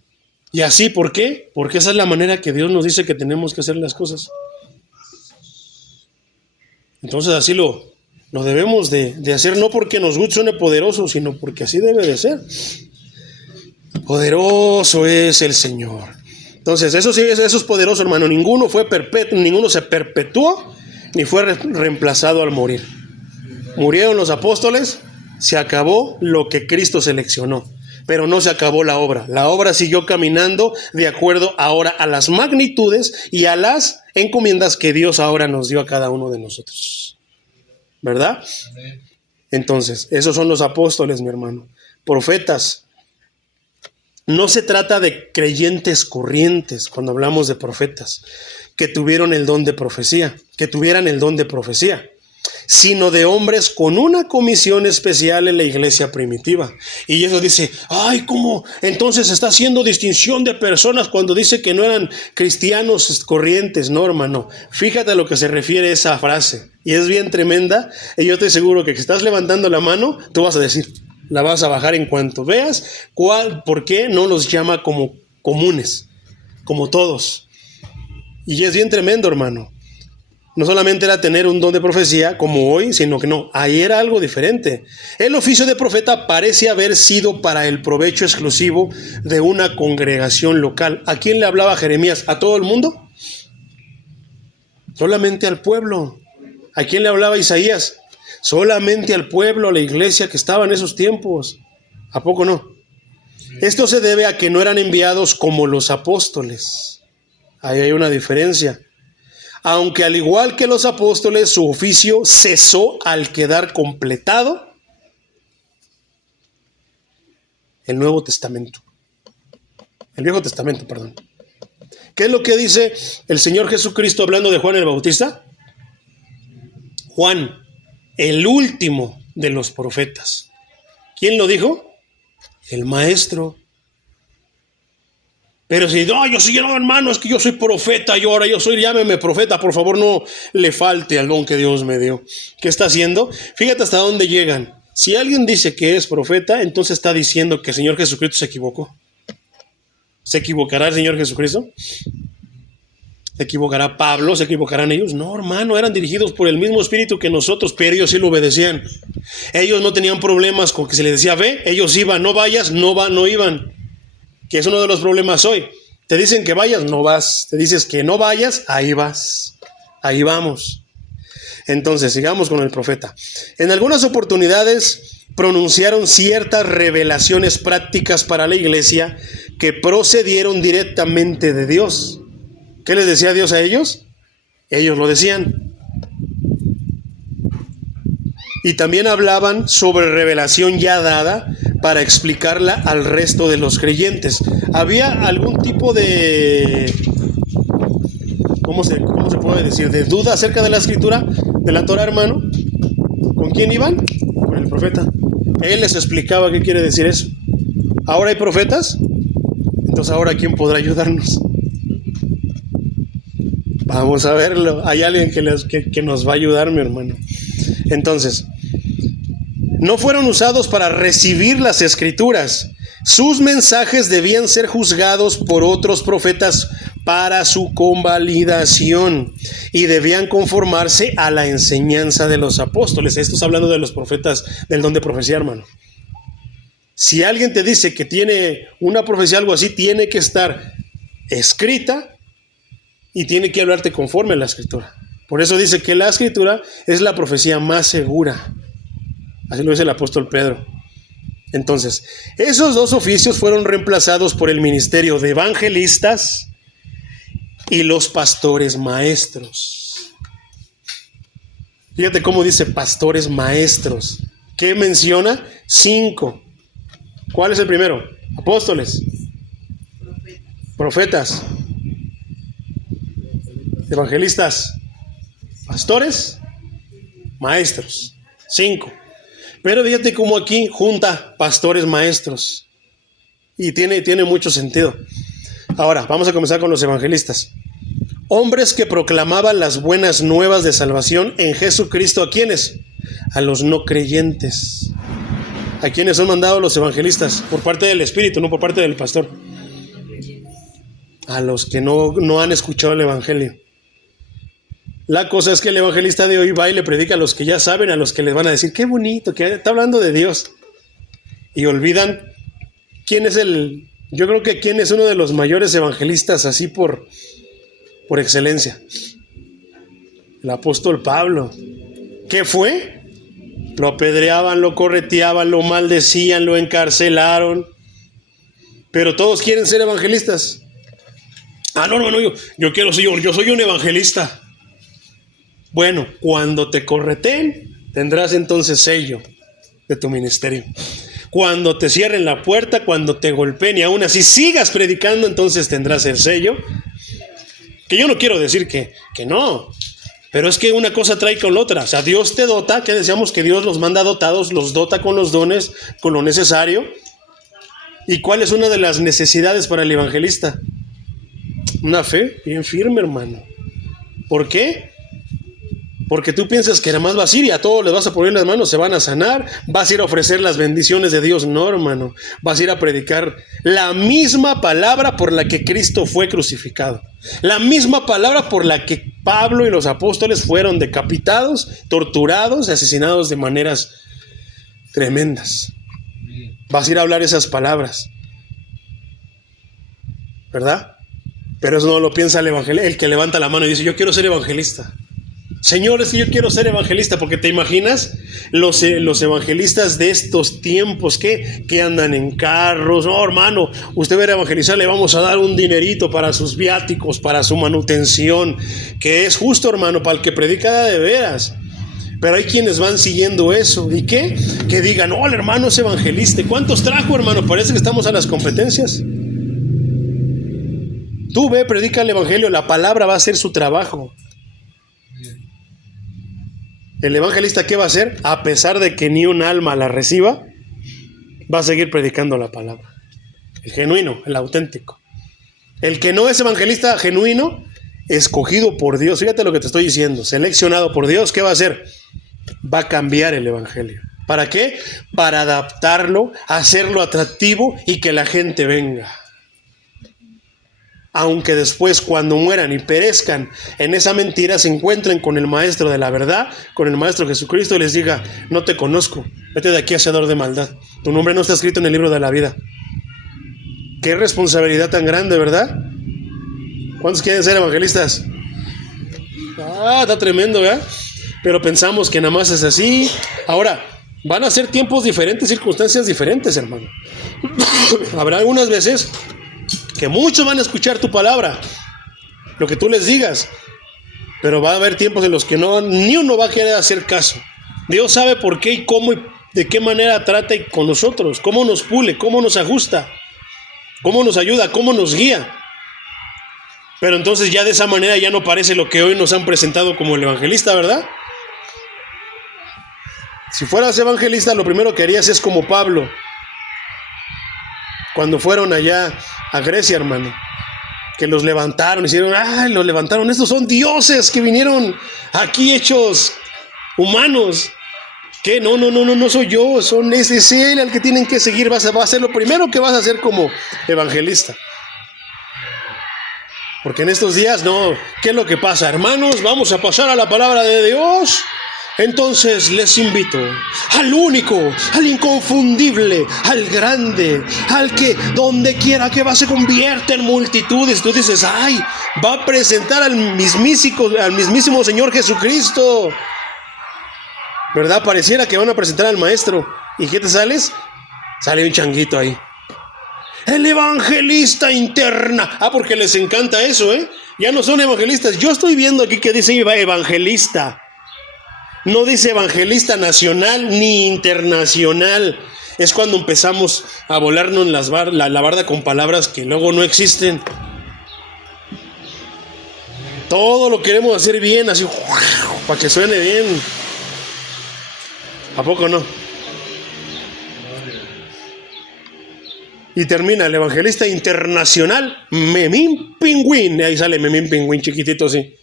Y así, ¿por qué? Porque esa es la manera que Dios nos dice que tenemos que hacer las cosas. Entonces así lo debemos de hacer, no porque nos suene poderoso, sino porque así debe de ser. Poderoso es el Señor. Entonces, eso sí, eso es poderoso, hermano. Ninguno se perpetuó, ni fue reemplazado al morir. Murieron los apóstoles, se acabó lo que Cristo seleccionó, pero no se acabó la obra. La obra siguió caminando de acuerdo ahora a las magnitudes y a las encomiendas que Dios ahora nos dio a cada uno de nosotros. ¿Verdad? Entonces, esos son los apóstoles, mi hermano. Profetas. No se trata de creyentes corrientes cuando hablamos de profetas, que tuvieran el don de profecía, sino de hombres con una comisión especial en la iglesia primitiva. Y eso dice, ay, ¿cómo? Entonces está haciendo distinción de personas cuando dice que no eran cristianos corrientes. No, hermano, fíjate a lo que se refiere esa frase. Y es bien tremenda, y yo estoy seguro que si estás levantando la mano, tú vas a decir, la vas a bajar en cuanto veas por qué no los llama como comunes, como todos. Y es bien tremendo, hermano. No solamente era tener un don de profecía como hoy, sino que no, ahí era algo diferente. El oficio de profeta parece haber sido para el provecho exclusivo de una congregación local. ¿A quién le hablaba Jeremías? ¿A todo el mundo? Solamente al pueblo. ¿A quién le hablaba Isaías? Solamente al pueblo, a la iglesia que estaba en esos tiempos. ¿A poco no? Esto se debe a que no eran enviados como los apóstoles. Ahí hay una diferencia. Aunque al igual que los apóstoles, su oficio cesó al quedar completado el Nuevo Testamento. El Viejo Testamento, perdón. ¿Qué es lo que dice el Señor Jesucristo hablando de Juan el Bautista? Juan, el último de los profetas. ¿Quién lo dijo? El maestro. Pero si no, yo soy, no, hermano, es que yo soy profeta, yo soy, llámeme profeta, por favor, no le falte al don que Dios me dio. ¿Qué está haciendo? Fíjate hasta dónde llegan. Si alguien dice que es profeta, entonces está diciendo que el Señor Jesucristo se equivocó. ¿Se equivocará el Señor Jesucristo? ¿Se equivocará Pablo? ¿Se equivocarán ellos? No, hermano, eran dirigidos por el mismo espíritu que nosotros, pero ellos sí lo obedecían. Ellos no tenían problemas con que se les decía, ve, ellos iban, no vayas, no iban. Que es uno de los problemas hoy. Te dicen que vayas, no vas. Te dices que no vayas, ahí vas. Ahí vamos. Entonces, sigamos con el profeta. En algunas oportunidades pronunciaron ciertas revelaciones prácticas para la iglesia que procedieron directamente de Dios. ¿Qué les decía Dios a ellos? Ellos lo decían. Y también hablaban sobre revelación ya dada para explicarla al resto de los creyentes. Había algún tipo de, ¿cómo se puede decir? De duda acerca de la escritura, de la Torah, hermano. ¿Con quién iban? Con el profeta. Él les explicaba qué quiere decir eso. ¿Ahora hay profetas? Entonces, ¿ahora quién podrá ayudarnos? Vamos a verlo. Hay alguien que nos va a ayudar, mi hermano. Entonces, no fueron usados para recibir las escrituras. Sus mensajes debían ser juzgados por otros profetas para su convalidación y debían conformarse a la enseñanza de los apóstoles. Esto está hablando de los profetas del don de profecía, hermano. Si alguien te dice que tiene una profecía, algo así, tiene que estar escrita y tiene que hablarte conforme a la escritura. Por eso dice que la escritura es la profecía más segura. Así lo dice el apóstol Pedro. Entonces, esos dos oficios fueron reemplazados por el ministerio de evangelistas y los pastores maestros. Fíjate cómo dice pastores maestros. ¿Qué menciona? 5. ¿Cuál es el primero? Apóstoles. Profetas. Evangelistas. Pastores. Maestros. 5. Pero fíjate cómo aquí junta pastores maestros. Y tiene mucho sentido. Ahora, vamos a comenzar con los evangelistas. Hombres que proclamaban las buenas nuevas de salvación en Jesucristo. ¿A quiénes? A los no creyentes. ¿A quiénes son mandados los evangelistas? Por parte del Espíritu, no por parte del pastor. A los que no han escuchado el evangelio. La cosa es que el evangelista de hoy va y le predica a los que ya saben, a los que les van a decir, qué bonito, que está hablando de Dios. Y olvidan quién es yo creo que quién es uno de los mayores evangelistas así por excelencia. El apóstol Pablo. ¿Qué fue? Lo apedreaban, lo correteaban, lo maldecían, lo encarcelaron. Pero todos quieren ser evangelistas. No, yo quiero ser, yo soy un evangelista. Bueno, cuando te correteen, tendrás entonces sello de tu ministerio. Cuando te cierren la puerta, cuando te golpeen y aún así sigas predicando, entonces tendrás el sello. Que yo no quiero decir que no, pero es que una cosa trae con la otra. O sea, Dios te dota, que decíamos que Dios los manda dotados, los dota con los dones, con lo necesario. ¿Y cuál es una de las necesidades para el evangelista? Una fe bien firme, hermano. ¿Por qué? Porque tú piensas que nada más vas a ir y a todos les vas a poner las manos, se van a sanar, vas a ir a ofrecer las bendiciones de Dios. No, hermano, vas a ir a predicar la misma palabra por la que Cristo fue crucificado. La misma palabra por la que Pablo y los apóstoles fueron decapitados, torturados y asesinados de maneras tremendas. Vas a ir a hablar esas palabras, ¿verdad? Pero eso no lo piensa el que levanta la mano y dice, yo quiero ser evangelista. Señores, yo quiero ser evangelista, porque te imaginas los evangelistas de estos tiempos que andan en carros. No, hermano, usted va a evangelizar, le vamos a dar un dinerito para sus viáticos, para su manutención, que es justo, hermano, para el que predica de veras. Pero hay quienes van siguiendo eso. ¿Y qué? Que digan, no, el hermano es evangelista. ¿Cuántos trajo, hermano? Parece que estamos a las competencias. Tú ve, predica el evangelio, la palabra va a ser su trabajo. El evangelista, ¿qué va a hacer? A pesar de que ni un alma la reciba, va a seguir predicando la palabra. El genuino, el auténtico. El que no es evangelista genuino, escogido por Dios, fíjate lo que te estoy diciendo, seleccionado por Dios, ¿qué va a hacer? Va a cambiar el evangelio. ¿Para qué? Para adaptarlo, hacerlo atractivo y que la gente venga. Aunque después, cuando mueran y perezcan en esa mentira, se encuentren con el maestro de la verdad, con el maestro Jesucristo, y les diga, no te conozco, vete de aquí, hacedor de maldad. Tu nombre no está escrito en el libro de la vida. Qué responsabilidad tan grande, ¿verdad? ¿Cuántos quieren ser evangelistas? Está tremendo, ¿verdad? Pero pensamos que nada más es así. Ahora, van a ser tiempos diferentes, circunstancias diferentes, hermano. Habrá algunas veces que muchos van a escuchar tu palabra, lo que tú les digas, pero va a haber tiempos en los que ni uno va a querer hacer caso. Dios sabe por qué y cómo y de qué manera trata con nosotros, cómo nos pule, cómo nos ajusta, cómo nos ayuda, cómo nos guía. Pero entonces ya de esa manera ya no parece lo que hoy nos han presentado como el evangelista, ¿verdad? Si fueras evangelista, lo primero que harías es como Pablo, cuando fueron allá a Grecia, hermano, que los levantaron, hicieron, los levantaron, estos son dioses que vinieron aquí hechos humanos. ¿Qué? No soy yo, es él al que tienen que seguir, va a ser lo primero que vas a hacer como evangelista. Porque en estos días, ¿qué es lo que pasa? Hermanos, vamos a pasar a la palabra de Dios. Entonces les invito al único, al inconfundible, al grande, al que donde quiera que va se convierte en multitudes. Tú dices, va a presentar al mismísimo Señor Jesucristo, ¿verdad? Pareciera que van a presentar al maestro. ¿Y qué te sales? Sale un changuito ahí. El evangelista interna. Porque les encanta eso, Ya no son evangelistas. Yo estoy viendo aquí que dice evangelista. No dice evangelista nacional ni internacional. Es cuando empezamos a volarnos la barda con palabras que luego no existen. Todo lo queremos hacer bien, así, para que suene bien. ¿A poco no? Y termina el evangelista internacional, Memín Pingüín. Ahí sale Memín Pingüín chiquitito así.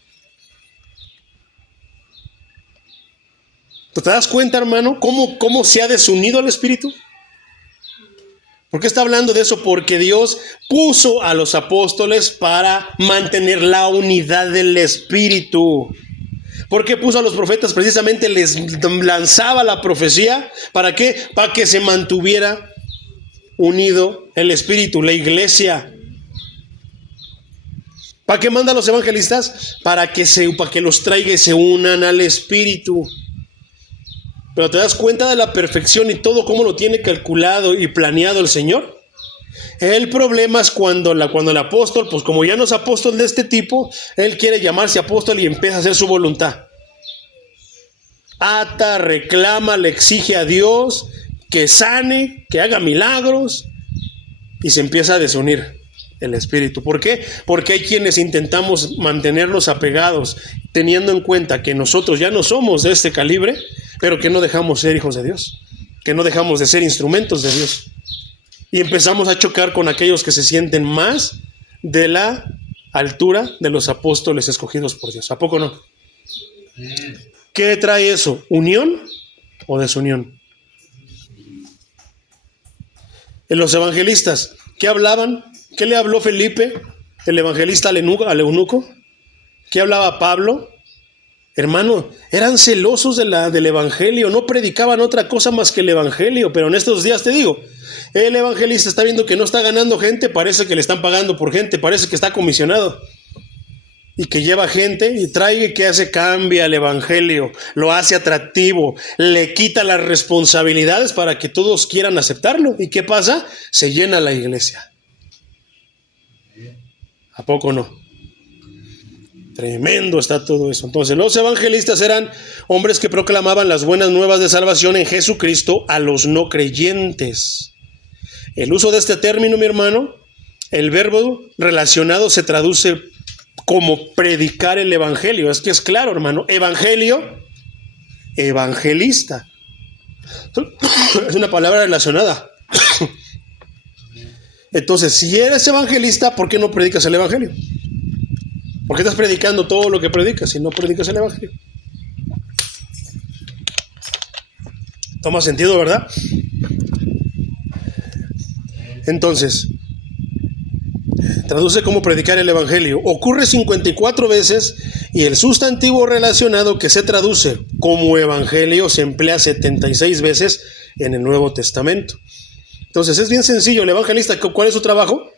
¿Te das cuenta, hermano, cómo se ha desunido el espíritu? ¿Por qué está hablando de eso? Porque Dios puso a los apóstoles para mantener la unidad del espíritu. ¿Por qué puso a los profetas? Precisamente les lanzaba la profecía. ¿Para qué? Para que se mantuviera unido el espíritu, la iglesia. ¿Para qué manda a los evangelistas? Para que los traiga y se unan al espíritu. Pero ¿te das cuenta de la perfección y todo cómo lo tiene calculado y planeado el Señor? El problema es cuando el apóstol, pues como ya no es apóstol de este tipo, él quiere llamarse apóstol y empieza a hacer su voluntad. Ata, reclama, le exige a Dios que sane, que haga milagros, y se empieza a desunir el espíritu. ¿Por qué? Porque hay quienes intentamos mantenernos apegados, teniendo en cuenta que nosotros ya no somos de este calibre, pero que no dejamos ser hijos de Dios, que no dejamos de ser instrumentos de Dios. Y empezamos a chocar con aquellos que se sienten más de la altura de los apóstoles escogidos por Dios. ¿A poco no? ¿Qué trae eso? ¿Unión o desunión? En los evangelistas, ¿qué hablaban? ¿Qué le habló Felipe, el evangelista al eunuco? ¿Qué hablaba Pablo? Hermano, eran celosos del evangelio, no predicaban otra cosa más que el evangelio. Pero en estos días te digo, el evangelista está viendo que no está ganando gente, parece que le están pagando por gente, parece que está comisionado. y que lleva gente y trae y que hace, cambia el evangelio, lo hace atractivo, le quita las responsabilidades para que todos quieran aceptarlo. ¿Y qué pasa? Se llena la iglesia. ¿A poco no? Tremendo está todo eso. Entonces, los evangelistas eran hombres que proclamaban las buenas nuevas de salvación en Jesucristo a los no creyentes. El uso de este término, mi hermano, el verbo relacionado se traduce como predicar el evangelio. Es que es claro, hermano. Evangelio, evangelista. Es una palabra relacionada. Entonces, si eres evangelista, ¿por qué no predicas el evangelio? ¿Por qué estás predicando todo lo que predicas si no predicas el evangelio? Toma sentido, ¿verdad? Entonces, traduce como predicar el evangelio. Ocurre 54 veces y el sustantivo relacionado que se traduce como evangelio se emplea 76 veces en el Nuevo Testamento. Entonces, es bien sencillo. El evangelista, ¿cuál es su trabajo?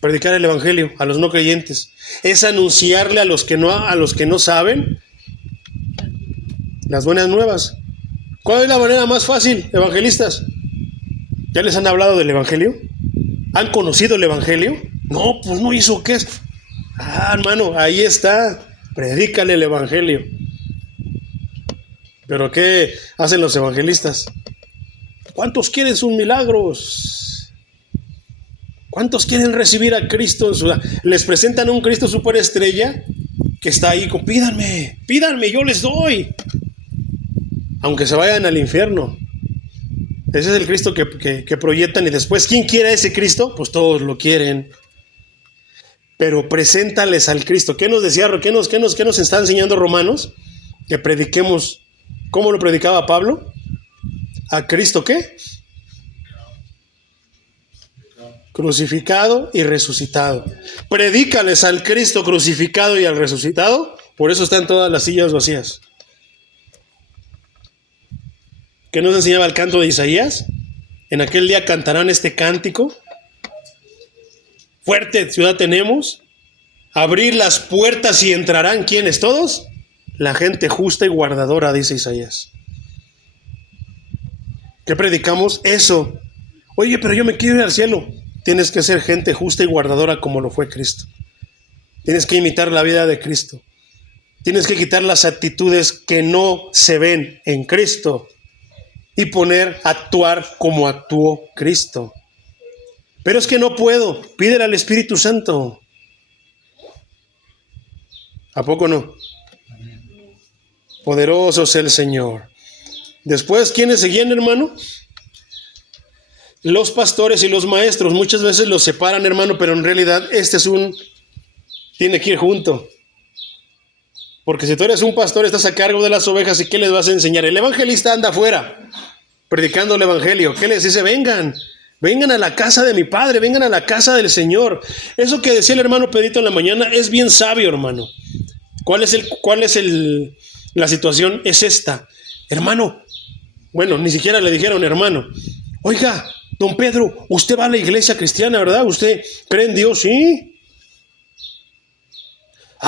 Predicar el evangelio a los no creyentes. Es anunciarle a los que no saben las buenas nuevas. ¿Cuál es la manera más fácil, evangelistas? ¿Ya les han hablado del evangelio? ¿Han conocido el evangelio? No, pues no hizo qué. Hermano, ahí está. Predícale el evangelio. ¿Pero qué hacen los evangelistas? ¿Cuántos quieren sus milagros? ¿Cuántos quieren recibir a Cristo en su vida? Les presentan a un Cristo superestrella que está ahí con, pídanme, yo les doy. Aunque se vayan al infierno. Ese es el Cristo que proyectan y después, ¿quién quiere a ese Cristo? Pues todos lo quieren. Pero preséntales al Cristo. ¿Qué nos decía? ¿Qué nos está enseñando Romanos? Que prediquemos. ¿Cómo lo predicaba Pablo? ¿A Cristo qué? Crucificado y resucitado. Predícales al Cristo crucificado y al resucitado. Por eso están todas las sillas vacías. ¿Qué nos enseñaba el canto de Isaías? En aquel día cantarán este cántico. Fuerte ciudad tenemos. Abrir las puertas y entrarán. ¿Quiénes todos? La gente justa y guardadora, dice Isaías. ¿Qué predicamos? Eso. Oye, pero yo me quiero ir al cielo. Tienes que ser gente justa y guardadora como lo fue Cristo. Tienes que imitar la vida de Cristo. Tienes que quitar las actitudes que no se ven en Cristo y actuar como actuó Cristo. Pero es que no puedo. Pídele al Espíritu Santo. ¿A poco no? Poderoso es el Señor. Después, ¿quiénes seguían, hermano? Los pastores y los maestros. Muchas veces los separan, hermano, pero en realidad tiene que ir junto. Porque si tú eres un pastor, estás a cargo de las ovejas, ¿y qué les vas a enseñar? El evangelista anda afuera, predicando el evangelio. ¿Qué les dice? Vengan a la casa de mi Padre, vengan a la casa del Señor. Eso que decía el hermano Pedrito en la mañana es bien sabio, hermano. ¿Cuál es la situación? Es esta. Hermano, bueno, ni siquiera le dijeron hermano. Oiga, don Pedro, usted va a la iglesia cristiana, ¿verdad? ¿Usted cree en Dios? Sí.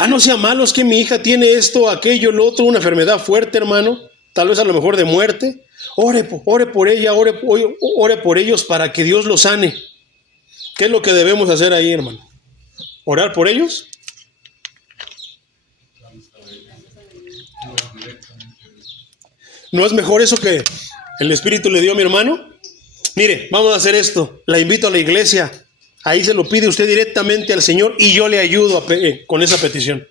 No sea malo, es que mi hija tiene esto, aquello, lo otro, una enfermedad fuerte, hermano. Tal vez a lo mejor de muerte. Ore por ella, ore por ellos para que Dios los sane. ¿Qué es lo que debemos hacer ahí, hermano? ¿Orar por ellos? ¿No es mejor eso que el Espíritu le dio a mi hermano? Mire, vamos a hacer esto. La invito a la iglesia. Ahí se lo pide usted directamente al Señor y yo le ayudo con esa petición.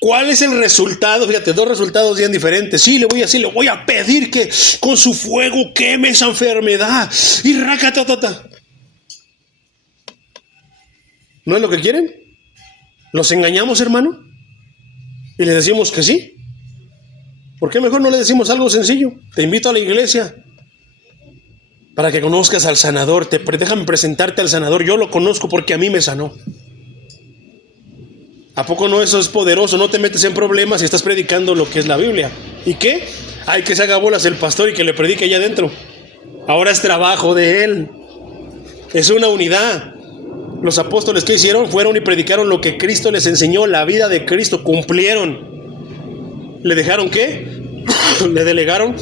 ¿Cuál es el resultado? Fíjate, dos resultados bien diferentes. Sí, le voy a pedir que con su fuego queme esa enfermedad. Y racatatata. ¿No es lo que quieren? ¿Los engañamos, hermano? Y les decimos que sí. ¿Por qué mejor no le decimos algo sencillo? Te invito a la iglesia para que conozcas al sanador. Déjame presentarte al sanador. Yo lo conozco porque a mí me sanó. ¿A poco no eso es poderoso? No te metes en problemas y estás predicando lo que es la Biblia. ¿Y qué? Hay que se haga bolas el pastor y que le predique allá adentro. Ahora es trabajo de él. Es una unidad. Los apóstoles, ¿qué hicieron? Fueron y predicaron lo que Cristo les enseñó, la vida de Cristo, cumplieron. ¿Le dejaron qué? Le delegaron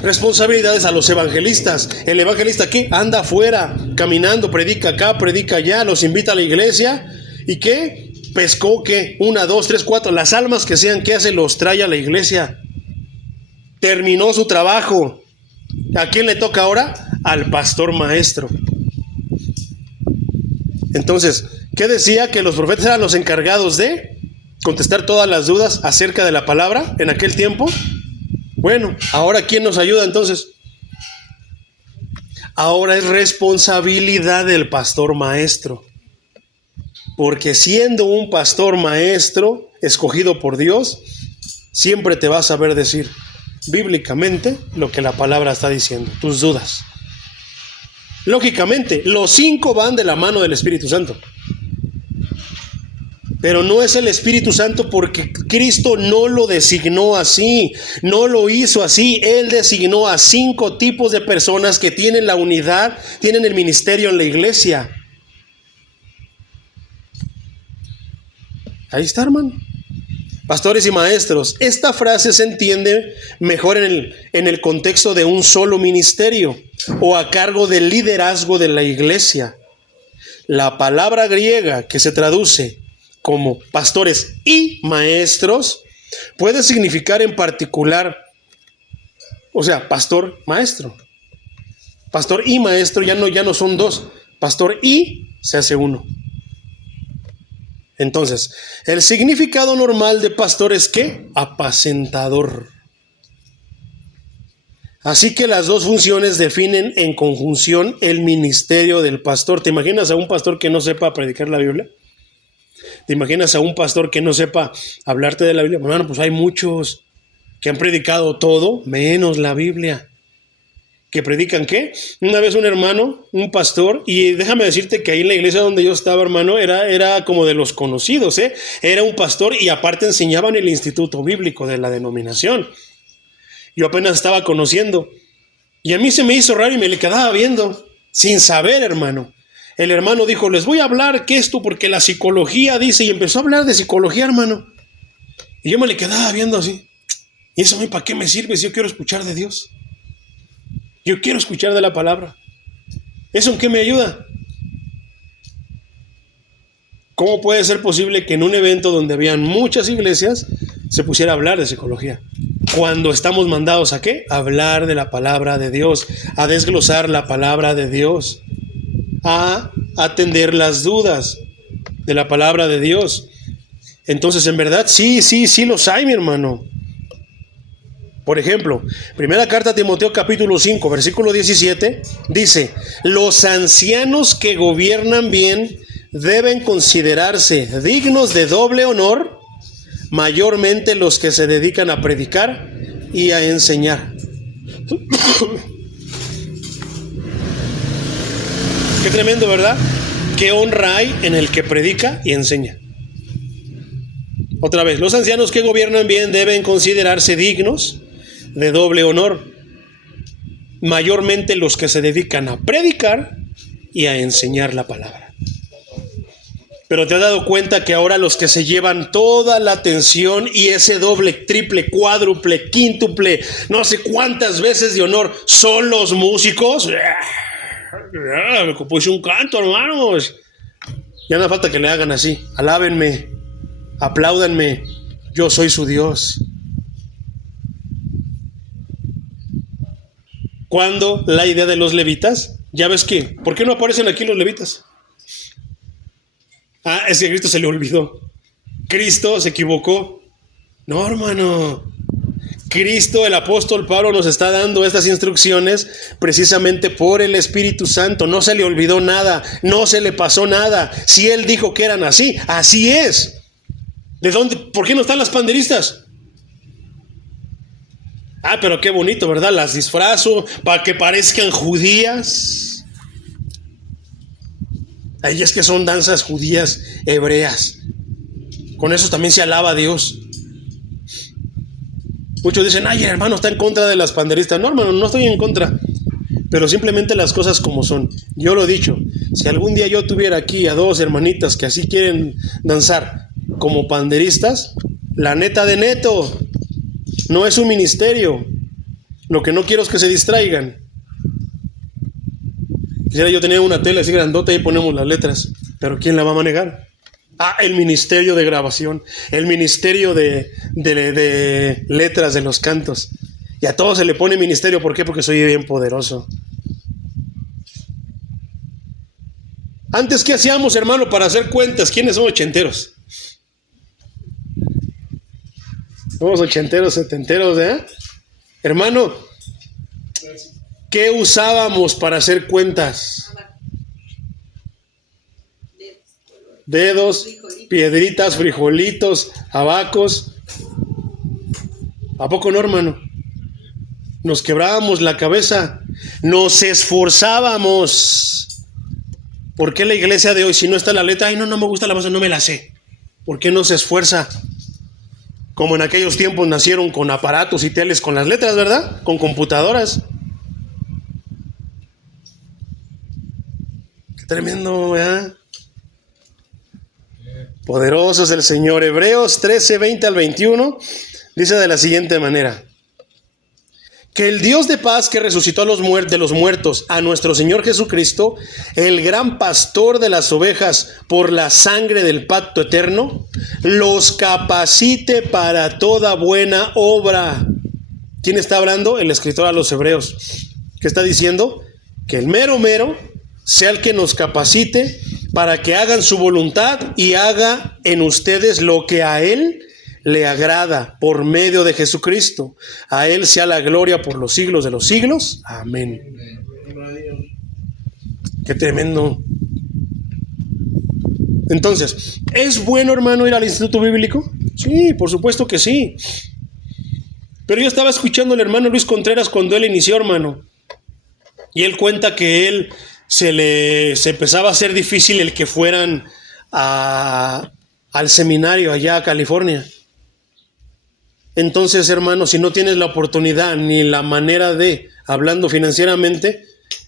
responsabilidades a los evangelistas. El evangelista, ¿qué? Anda afuera, caminando, predica acá, predica allá, los invita a la iglesia. ¿Y qué? Pescó, ¿qué? 1, 2, 3, 4, las almas que sean, ¿qué hace? Los trae a la iglesia. Terminó su trabajo. ¿A quién le toca ahora? Al pastor maestro. Entonces, ¿qué decía? Que los profetas eran los encargados de contestar todas las dudas acerca de la palabra en aquel tiempo. Bueno, ahora ¿quién nos ayuda entonces? Ahora es responsabilidad del pastor maestro. Porque siendo un pastor maestro escogido por Dios, siempre te va a saber decir bíblicamente lo que la palabra está diciendo, tus dudas. Lógicamente, los 5 van de la mano del Espíritu Santo. Pero no es el Espíritu Santo porque Cristo no lo designó así, no lo hizo así. Él designó a 5 tipos de personas que tienen la unidad, tienen el ministerio en la iglesia. Ahí está, hermano. Pastores y maestros. Esta frase se entiende mejor en el contexto de un solo ministerio o a cargo del liderazgo de la iglesia. La palabra griega que se traduce como pastores y maestros puede significar en particular, o sea, pastor, maestro. Pastor y maestro ya no son 2. Pastor y se hace 1. Entonces, el significado normal de pastor es ¿qué? Apacentador. Así que las 2 funciones definen en conjunción el ministerio del pastor. ¿Te imaginas a un pastor que no sepa predicar la Biblia? ¿Te imaginas a un pastor que no sepa hablarte de la Biblia? Bueno, pues hay muchos que han predicado todo menos la Biblia. ¿Que predican qué? Una vez un hermano, un pastor, y déjame decirte que ahí en la iglesia donde yo estaba, hermano, era como de los conocidos, ¿eh? Era un pastor y aparte enseñaba en el instituto bíblico de la denominación. Yo apenas estaba conociendo. Y a mí se me hizo raro y me le quedaba viendo, sin saber, hermano. El hermano dijo, les voy a hablar que esto porque la psicología dice, y empezó a hablar de psicología, hermano. Y yo me le quedaba viendo así. ¿Y eso a mí para qué me sirve si yo quiero escuchar de Dios? Yo quiero escuchar de la palabra. ¿Eso en qué me ayuda? ¿Cómo puede ser posible que en un evento donde habían muchas iglesias se pusiera a hablar de psicología? Cuando estamos mandados ¿a qué? A hablar de la palabra de Dios, a desglosar la palabra de Dios, a atender las dudas de la palabra de Dios. Entonces, en verdad, sí los hay, mi hermano. Por ejemplo, primera carta a Timoteo capítulo 5, versículo 17, dice, los ancianos que gobiernan bien deben considerarse dignos de doble honor, mayormente los que se dedican a predicar y a enseñar. Qué tremendo, ¿verdad? Qué honra hay en el que predica y enseña. Otra vez, los ancianos que gobiernan bien deben considerarse dignos de doble honor, mayormente los que se dedican a predicar y a enseñar la palabra. Pero te has dado cuenta que ahora los que se llevan toda la atención y ese doble, triple, cuádruple, quíntuple, no sé cuántas veces de honor son los músicos. Me compuse un canto, hermanos. Ya no falta que le hagan así. Alábenme, apláudanme, yo soy su Dios. Cuando la idea de los levitas, ya ves que, ¿por qué no aparecen aquí los levitas? Ah, es que a Cristo se le olvidó. Cristo se equivocó. No, hermano. Cristo, el apóstol Pablo, nos está dando estas instrucciones precisamente por el Espíritu Santo. No se le olvidó nada, no se le pasó nada. Si él dijo que eran así, así es. ¿De dónde? ¿Por qué no están las panderistas? Ah, pero qué bonito, ¿verdad? Las disfrazo para que parezcan judías. Ahí es que son danzas judías hebreas. Con eso también se alaba a Dios. Muchos dicen, ay, el hermano está en contra de las panderistas. No, hermano, no estoy en contra. pero simplemente las cosas como son. Yo lo he dicho, si algún día yo tuviera aquí a 2 hermanitas que así quieren danzar como panderistas, la neta de neto, no es un ministerio. Lo que no quiero es que se distraigan. Quisiera yo tener una tela así grandota y ahí ponemos las letras, pero ¿quién la va a manejar? El ministerio de grabación, el ministerio de letras de los cantos. Y a todos se le pone ministerio, ¿por qué? Porque soy bien poderoso. Antes, ¿qué hacíamos, hermano, para hacer cuentas? ¿Quiénes son ochenteros? Somos ochenteros, setenteros, ¿eh? Hermano, ¿qué usábamos para hacer cuentas? Dedos, piedritas, frijolitos, abacos. ¿A poco no, hermano? Nos quebrábamos la cabeza, nos esforzábamos. ¿Por qué la iglesia de hoy, si no está la letra, no me gusta la base, no me la sé? ¿Por qué no se esfuerza? Como en aquellos tiempos nacieron con aparatos y teles con las letras, ¿verdad? Con computadoras. Qué tremendo, ¿verdad? Poderoso es el Señor. Hebreos 13, 20 al 21 dice de la siguiente manera: que el Dios de paz que resucitó de los muertos a nuestro Señor Jesucristo, el gran pastor de las ovejas por la sangre del pacto eterno, los capacite para toda buena obra. ¿Quién está hablando? El escritor a los Hebreos. ¿Qué está diciendo? Que el mero sea el que nos capacite para que hagan su voluntad y haga en ustedes lo que a Él le agrada por medio de Jesucristo. A Él sea la gloria por los siglos de los siglos. Amén. Qué tremendo. Entonces, ¿es bueno, hermano, ir al instituto bíblico? Sí, por supuesto que sí. Pero yo estaba escuchando al hermano Luis Contreras cuando él inició, hermano. Y él cuenta que él se empezaba a hacer difícil el que fueran al seminario allá a California. Entonces, hermano, si no tienes la oportunidad ni la manera de, hablando financieramente,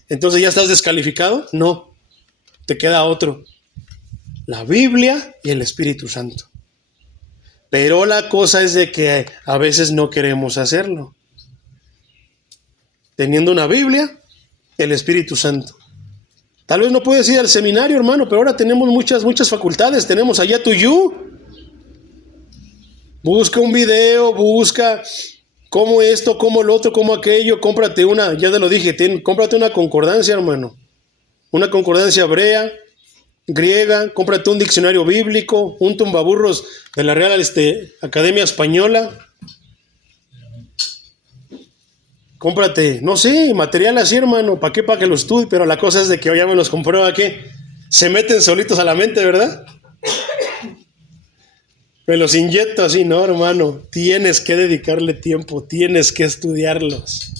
entonces ya estás descalificado. No, te queda otro: la Biblia y el Espíritu Santo. Pero la cosa es de que a veces no queremos hacerlo. Teniendo una Biblia, el Espíritu Santo. Tal vez no puedes ir al seminario, hermano, pero ahora tenemos muchas facultades. Tenemos allá Tuyu. Busca un video, busca cómo esto, cómo lo otro, cómo aquello. Cómprate una, ya te lo dije, cómprate una concordancia, hermano. Una concordancia hebrea, griega. Cómprate un diccionario bíblico, un tumbaburros de la Real Academia Española. Cómprate, no sé, material así, hermano. ¿Para qué? Para que lo estudie. Pero la cosa es de que ya me los comprueba que se meten solitos a la mente, ¿verdad? Me los inyecto así, no, hermano. Tienes que dedicarle tiempo, tienes que estudiarlos.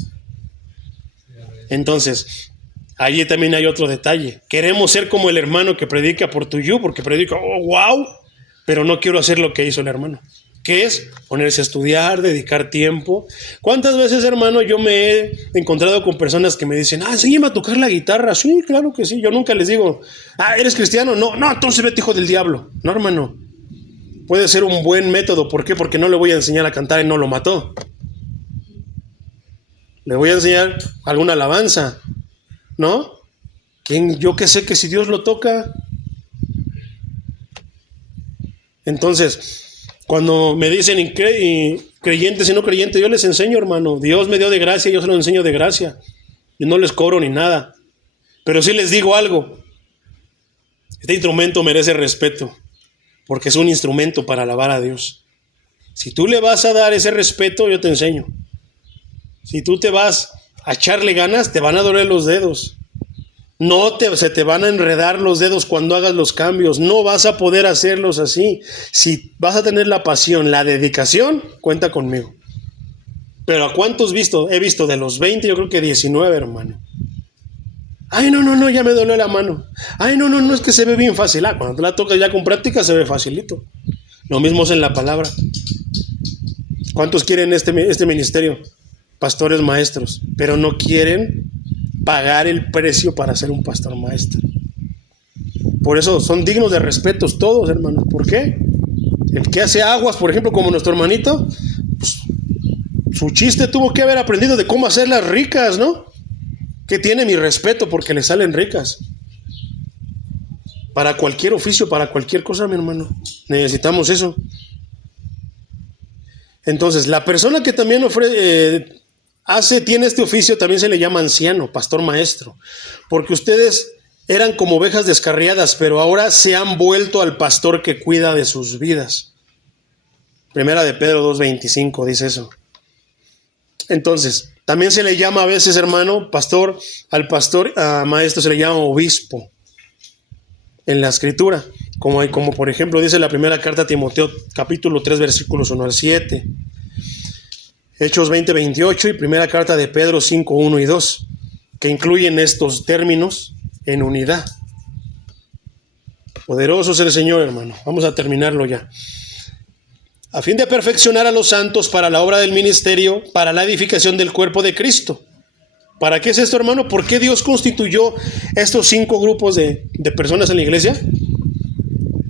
Entonces, allí también hay otro detalle. Queremos ser como el hermano que predica por Tuyu, porque predica, oh, wow, pero no quiero hacer lo que hizo el hermano. ¿Qué es? Ponerse a estudiar, dedicar tiempo. ¿Cuántas veces, hermano, yo me he encontrado con personas que me dicen, enséñame a tocar la guitarra? Sí, claro que sí. Yo nunca les digo, ¿eres cristiano? No, entonces vete, hijo del diablo. No, hermano. Puede ser un buen método. ¿Por qué? Porque no le voy a enseñar a cantar y no lo mató. Le voy a enseñar alguna alabanza, ¿no? Yo que sé que si Dios lo toca. Entonces, cuando me dicen creyentes y no creyentes, yo les enseño, hermano. Dios me dio de gracia, yo se lo enseño de gracia. Yo no les cobro ni nada. Pero sí les digo algo. Este instrumento merece respeto, porque es un instrumento para alabar a Dios. Si tú le vas a dar ese respeto, yo te enseño. Si tú te vas a echarle ganas, te van a doler los dedos. Se te van a enredar los dedos cuando hagas los cambios. No vas a poder hacerlos así. Si vas a tener la pasión, la dedicación, cuenta conmigo. Pero ¿a cuántos he visto de los 20? Yo creo que 19, hermano. No, ya me dolió la mano. No, es que se ve bien fácil. Cuando la tocas ya con práctica se ve facilito. Lo mismo es en la palabra. ¿Cuántos quieren este ministerio? Pastores, maestros, pero no quieren pagar el precio para ser un pastor maestro. Por eso son dignos de respeto todos, hermanos. ¿Por qué? El que hace aguas, por ejemplo, como nuestro hermanito, pues, su chiste tuvo que haber aprendido de cómo hacerlas ricas, ¿no? Que tiene mi respeto porque le salen ricas. Para cualquier oficio, para cualquier cosa, mi hermano, necesitamos eso. Entonces, la persona que también tiene este oficio, también se le llama anciano, pastor maestro, porque ustedes eran como ovejas descarriadas, pero ahora se han vuelto al pastor que cuida de sus vidas. Primera de Pedro 2:25 dice eso. Entonces, también se le llama a veces, hermano, pastor, al pastor maestro se le llama obispo en la escritura, como por ejemplo dice la primera carta a Timoteo, capítulo 3, versículos 1 al 7, Hechos 20:28 y primera carta de Pedro 5:1 y 2, que incluyen estos términos en unidad. Poderoso es el Señor, hermano. Vamos a terminarlo ya. A fin de perfeccionar a los santos para la obra del ministerio, para la edificación del cuerpo de Cristo. ¿Para qué es esto, hermano? ¿Por qué Dios constituyó estos 5 grupos de personas en la iglesia?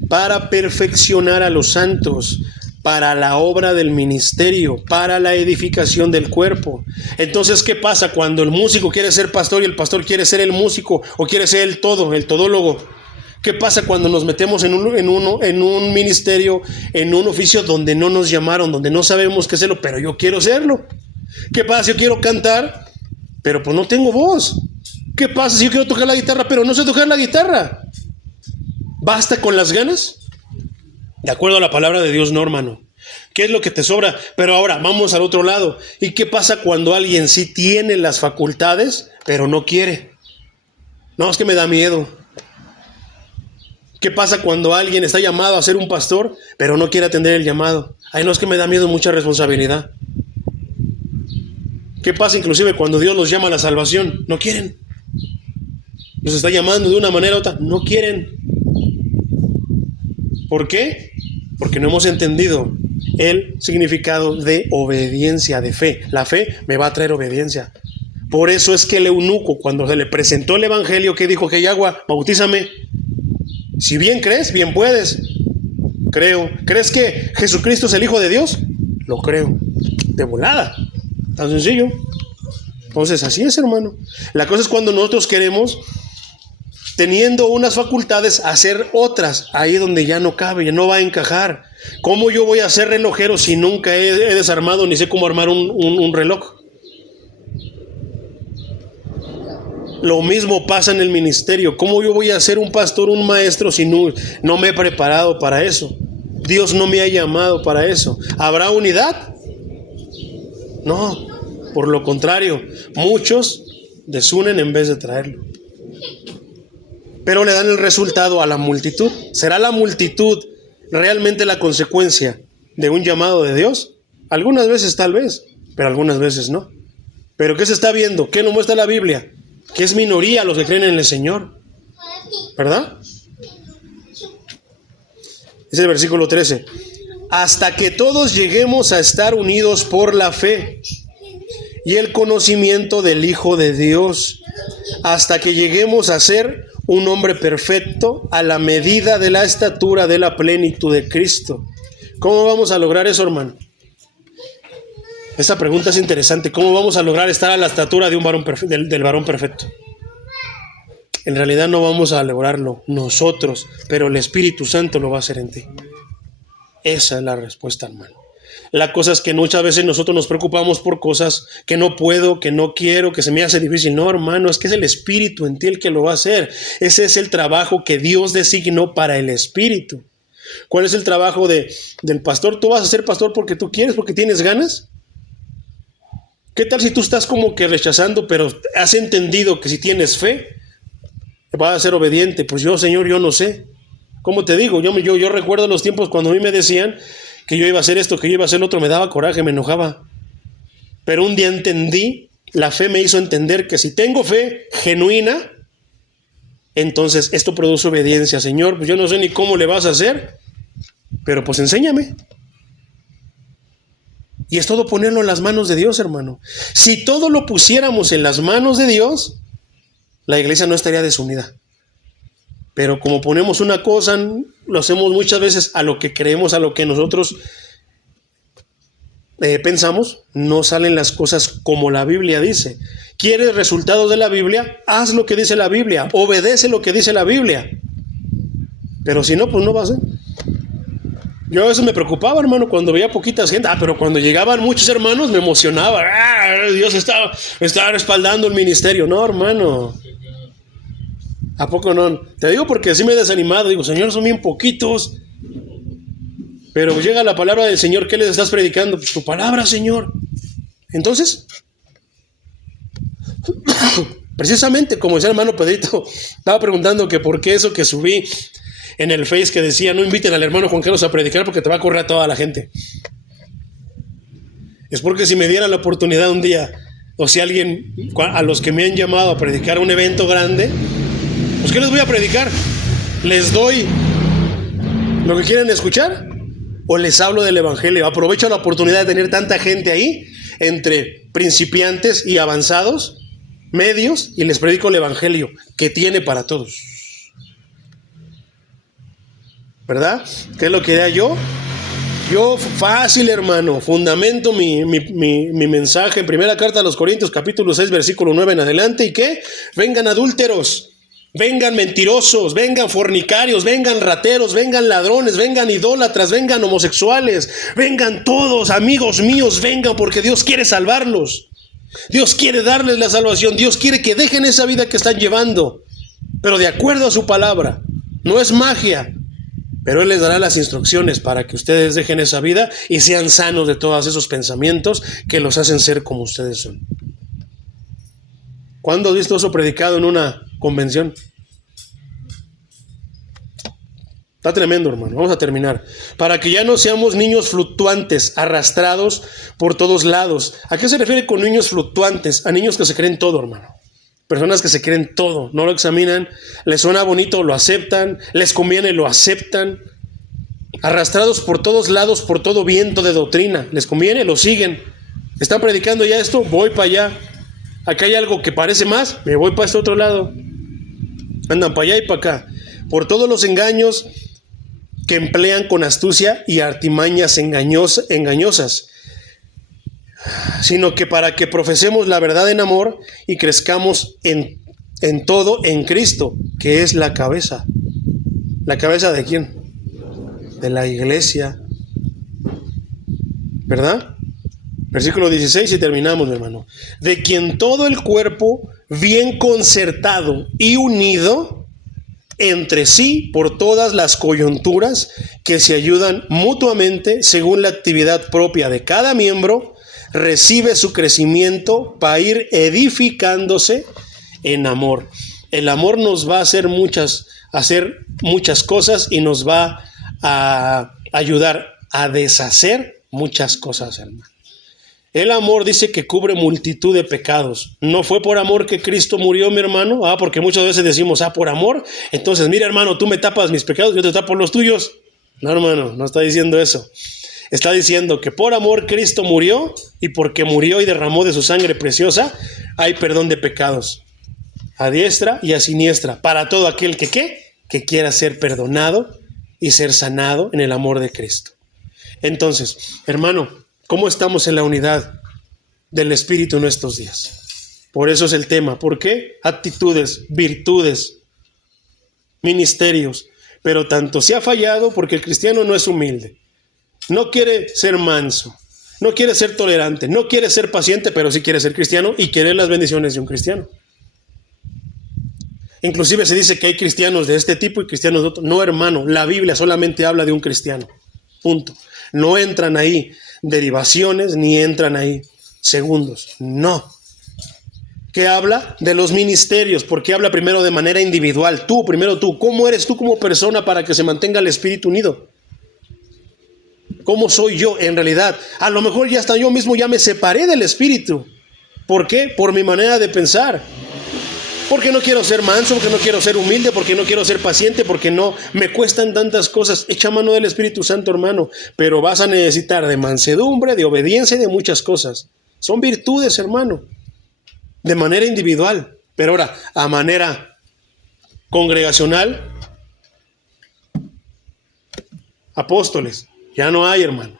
Para perfeccionar a los santos, para la obra del ministerio, para la edificación del cuerpo. Entonces, ¿qué pasa cuando el músico quiere ser pastor y el pastor quiere ser el músico o quiere ser el todólogo? ¿Qué pasa cuando nos metemos en un ministerio, en un oficio donde no nos llamaron, donde no sabemos qué hacerlo, pero yo quiero serlo? ¿Qué pasa si yo quiero cantar, pero pues no tengo voz? ¿Qué pasa si yo quiero tocar la guitarra, pero no sé tocar la guitarra? ¿Basta con las ganas? De acuerdo a la palabra de Dios, no, hermano. ¿Qué es lo que te sobra? Pero ahora, vamos al otro lado. ¿Y qué pasa cuando alguien sí tiene las facultades, pero no quiere? No, es que me da miedo. ¿Qué pasa cuando alguien está llamado a ser un pastor, pero no quiere atender el llamado? Ay, no, es que me da miedo, mucha responsabilidad. ¿Qué pasa inclusive cuando Dios los llama a la salvación? No quieren. Los está llamando de una manera u otra. No quieren. ¿Por qué? Porque no hemos entendido el significado de obediencia, de fe. La fe me va a traer obediencia. Por eso es que el eunuco, cuando se le presentó el evangelio, ¿qué dijo? Que hay agua, bautízame. Si bien crees, bien puedes. Creo. ¿Crees que Jesucristo es el Hijo de Dios? Lo creo. De volada. Tan sencillo. Entonces, así es, hermano. La cosa es cuando nosotros queremos, teniendo unas facultades, hacer otras, ahí donde ya no cabe, ya no va a encajar. ¿Cómo yo voy a ser relojero si nunca he desarmado ni sé cómo armar un reloj? Lo mismo pasa en el ministerio. ¿Cómo yo voy a ser un pastor, un maestro, si no me he preparado para eso? Dios no me ha llamado para eso. ¿Habrá unidad? No, por lo contrario, muchos desunen en vez de traerlo. Pero le dan el resultado a la multitud. ¿Será la multitud realmente la consecuencia de un llamado de Dios? Algunas veces tal vez, pero algunas veces no. ¿Pero qué se está viendo? ¿Qué nos muestra la Biblia? Que es minoría los que creen en el Señor, ¿verdad? Dice el versículo 13: hasta que todos lleguemos a estar unidos por la fe y el conocimiento del Hijo de Dios, hasta que lleguemos a ser un hombre perfecto a la medida de la estatura de la plenitud de Cristo. ¿Cómo vamos a lograr eso, hermano? Esta pregunta es interesante. ¿Cómo vamos a lograr estar a la estatura de un varón del varón perfecto? En realidad no vamos a lograrlo nosotros, pero el Espíritu Santo lo va a hacer en ti. Esa es la respuesta, hermano. La cosa es que muchas veces nosotros nos preocupamos por cosas que no puedo, que no quiero, que se me hace difícil. No, hermano, es que es el Espíritu en ti el que lo va a hacer. Ese es el trabajo que Dios designó para el Espíritu. ¿Cuál es el trabajo del pastor? ¿Tú vas a ser pastor porque tú quieres, porque tienes ganas? ¿Qué tal si tú estás como que rechazando, pero has entendido que si tienes fe, vas a ser obediente? Pues yo, Señor, yo no sé. ¿Cómo te digo? Yo recuerdo los tiempos cuando a mí me decían que yo iba a hacer esto, que yo iba a hacer lo otro, me daba coraje, me enojaba. Pero un día entendí, la fe me hizo entender que si tengo fe genuina, entonces esto produce obediencia. Señor, pues yo no sé ni cómo le vas a hacer, pero pues enséñame. Y es todo ponerlo en las manos de Dios, hermano. Si todo lo pusiéramos en las manos de Dios, la iglesia no estaría desunida. Pero como ponemos una cosa, lo hacemos muchas veces a lo que creemos, a lo que nosotros pensamos, no salen las cosas como la Biblia dice. ¿Quieres resultados de la Biblia? Haz lo que dice la Biblia, obedece lo que dice la Biblia. Pero si no, pues no va a ser. Yo a veces me preocupaba, hermano, cuando veía poquitas gente. Pero cuando llegaban muchos hermanos me emocionaba. Dios estaba respaldando el ministerio. No, hermano. ¿A poco no? Te digo porque así me he desanimado. Digo, Señor, son bien poquitos. Pero llega la palabra del Señor. ¿Qué les estás predicando? Pues tu palabra, Señor. Entonces, precisamente como decía el hermano Pedrito, estaba preguntando que por qué eso que subí en el Face que decía, no inviten al hermano Juan Carlos a predicar porque te va a correr a toda la gente. Es porque si me dieran la oportunidad un día, o si alguien, a los que me han llamado a predicar un evento grande, pues ¿qué les voy a predicar? ¿Les doy lo que quieren escuchar? ¿O les hablo del evangelio? Aprovecho la oportunidad de tener tanta gente ahí, entre principiantes y avanzados, medios, y les predico el evangelio que tiene para todos. ¿Verdad? ¿Qué es lo que haría yo? Yo, fácil, hermano, fundamento mi mensaje en primera carta a los Corintios, capítulo 6, versículo 9 en adelante. ¿Y qué? Vengan adúlteros, vengan mentirosos, vengan fornicarios, vengan rateros, vengan ladrones, vengan idólatras, vengan homosexuales, vengan todos, amigos míos, vengan, porque Dios quiere salvarlos. Dios quiere darles la salvación. Dios quiere que dejen esa vida que están llevando, pero de acuerdo a su palabra. No es magia, pero Él les dará las instrucciones para que ustedes dejen esa vida y sean sanos de todos esos pensamientos que los hacen ser como ustedes son. ¿Cuándo has visto eso predicado en una convención? Está tremendo, hermano. Vamos a terminar. Para que ya no seamos niños fluctuantes, arrastrados por todos lados. ¿A qué se refiere con niños fluctuantes? A niños que se creen todo, hermano. Personas que se creen todo, no lo examinan, les suena bonito, lo aceptan, les conviene, lo aceptan. Arrastrados por todos lados, por todo viento de doctrina. Les conviene, lo siguen. Están predicando ya esto, voy para allá. Acá hay algo que parece más, me voy para este otro lado. Andan para allá y para acá. Por todos los engaños que emplean con astucia y artimañas engañosas, sino que para que profesemos la verdad en amor y crezcamos en todo en Cristo, que es la cabeza. ¿La cabeza de quién? De la iglesia. ¿Verdad? Versículo 16 y terminamos, mi hermano. De quien todo el cuerpo, bien concertado y unido entre sí por todas las coyunturas que se ayudan mutuamente según la actividad propia de cada miembro, recibe su crecimiento para ir edificándose en amor. El amor nos va a hacer muchas cosas y nos va a ayudar a deshacer muchas cosas, hermano. El amor dice que cubre multitud de pecados. ¿No fue por amor que Cristo murió, mi hermano? Porque muchas veces decimos, por amor. Entonces, mira, hermano, tú me tapas mis pecados, yo te tapo los tuyos. No, hermano, no está diciendo eso. Está diciendo que por amor Cristo murió, y porque murió y derramó de su sangre preciosa, hay perdón de pecados, a diestra y a siniestra, para todo aquel que quiera ser perdonado y ser sanado en el amor de Cristo. Entonces, hermano, ¿cómo estamos en la unidad del Espíritu en estos días? Por eso es el tema. ¿Por qué? Actitudes, virtudes, ministerios. Pero tanto se ha fallado porque el cristiano no es humilde. No quiere ser manso, no quiere ser tolerante, no quiere ser paciente, pero sí quiere ser cristiano y quiere las bendiciones de un cristiano. Inclusive se dice que hay cristianos de este tipo y cristianos de otro. No, hermano, la Biblia solamente habla de un cristiano. Punto. No entran ahí derivaciones ni entran ahí segundos. No. ¿Qué habla? De los ministerios, porque habla primero de manera individual. Primero tú. ¿Cómo eres tú como persona para que se mantenga el espíritu unido? ¿Cómo soy yo en realidad? A lo mejor ya hasta yo mismo ya me separé del espíritu. ¿Por qué? Por mi manera de pensar. Porque no quiero ser manso, porque no quiero ser humilde, porque no quiero ser paciente, porque no me cuestan tantas cosas. Echa mano del Espíritu Santo, hermano, pero vas a necesitar de mansedumbre, de obediencia y de muchas cosas. Son virtudes, hermano, de manera individual. Pero ahora, a manera congregacional, apóstoles, ya no hay, hermano.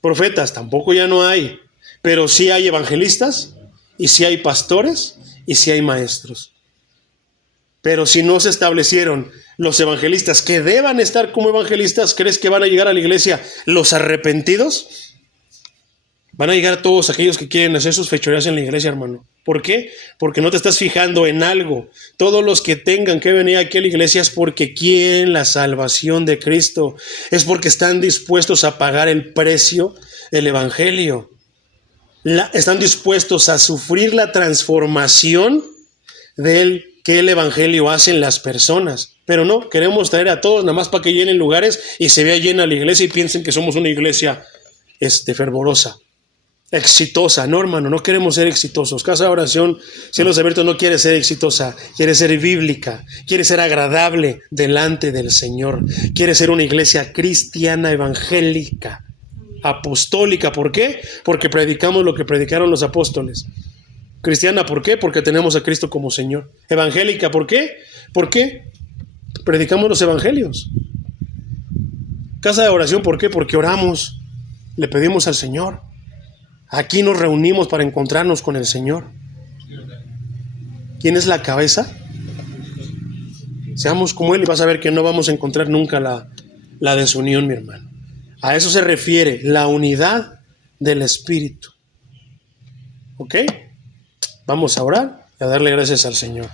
Profetas, tampoco ya no hay. Pero sí hay evangelistas, y sí hay pastores, y sí hay maestros. Pero si no se establecieron los evangelistas que deban estar como evangelistas, ¿crees que van a llegar a la iglesia los arrepentidos? Van a llegar todos aquellos que quieren hacer sus fechorías en la iglesia, hermano. ¿Por qué? Porque no te estás fijando en algo. Todos los que tengan que venir aquí a la iglesia es porque quieren la salvación de Cristo. Es porque están dispuestos a pagar el precio del evangelio. Están dispuestos a sufrir la transformación que el evangelio hace en las personas. Pero no, queremos traer a todos nada más para que llenen lugares y se vea llena la iglesia y piensen que somos una iglesia fervorosa, exitosa. No, hermano, no queremos ser exitosos. Casa de Oración, Cielos Abiertos no quiere ser exitosa, quiere ser bíblica, quiere ser agradable delante del Señor, quiere ser una iglesia cristiana, evangélica, apostólica. ¿Por qué? Porque predicamos lo que predicaron los apóstoles. Cristiana, ¿por qué? Porque tenemos a Cristo como Señor. Evangélica, ¿por qué? ¿Por qué? Predicamos los evangelios. Casa de Oración, ¿por qué? Porque oramos, le pedimos al Señor. Aquí nos reunimos para encontrarnos con el Señor. ¿Quién es la cabeza? Seamos como Él y vas a ver que no vamos a encontrar nunca la desunión, mi hermano. A eso se refiere la unidad del Espíritu. ¿Ok? Vamos a orar y a darle gracias al Señor.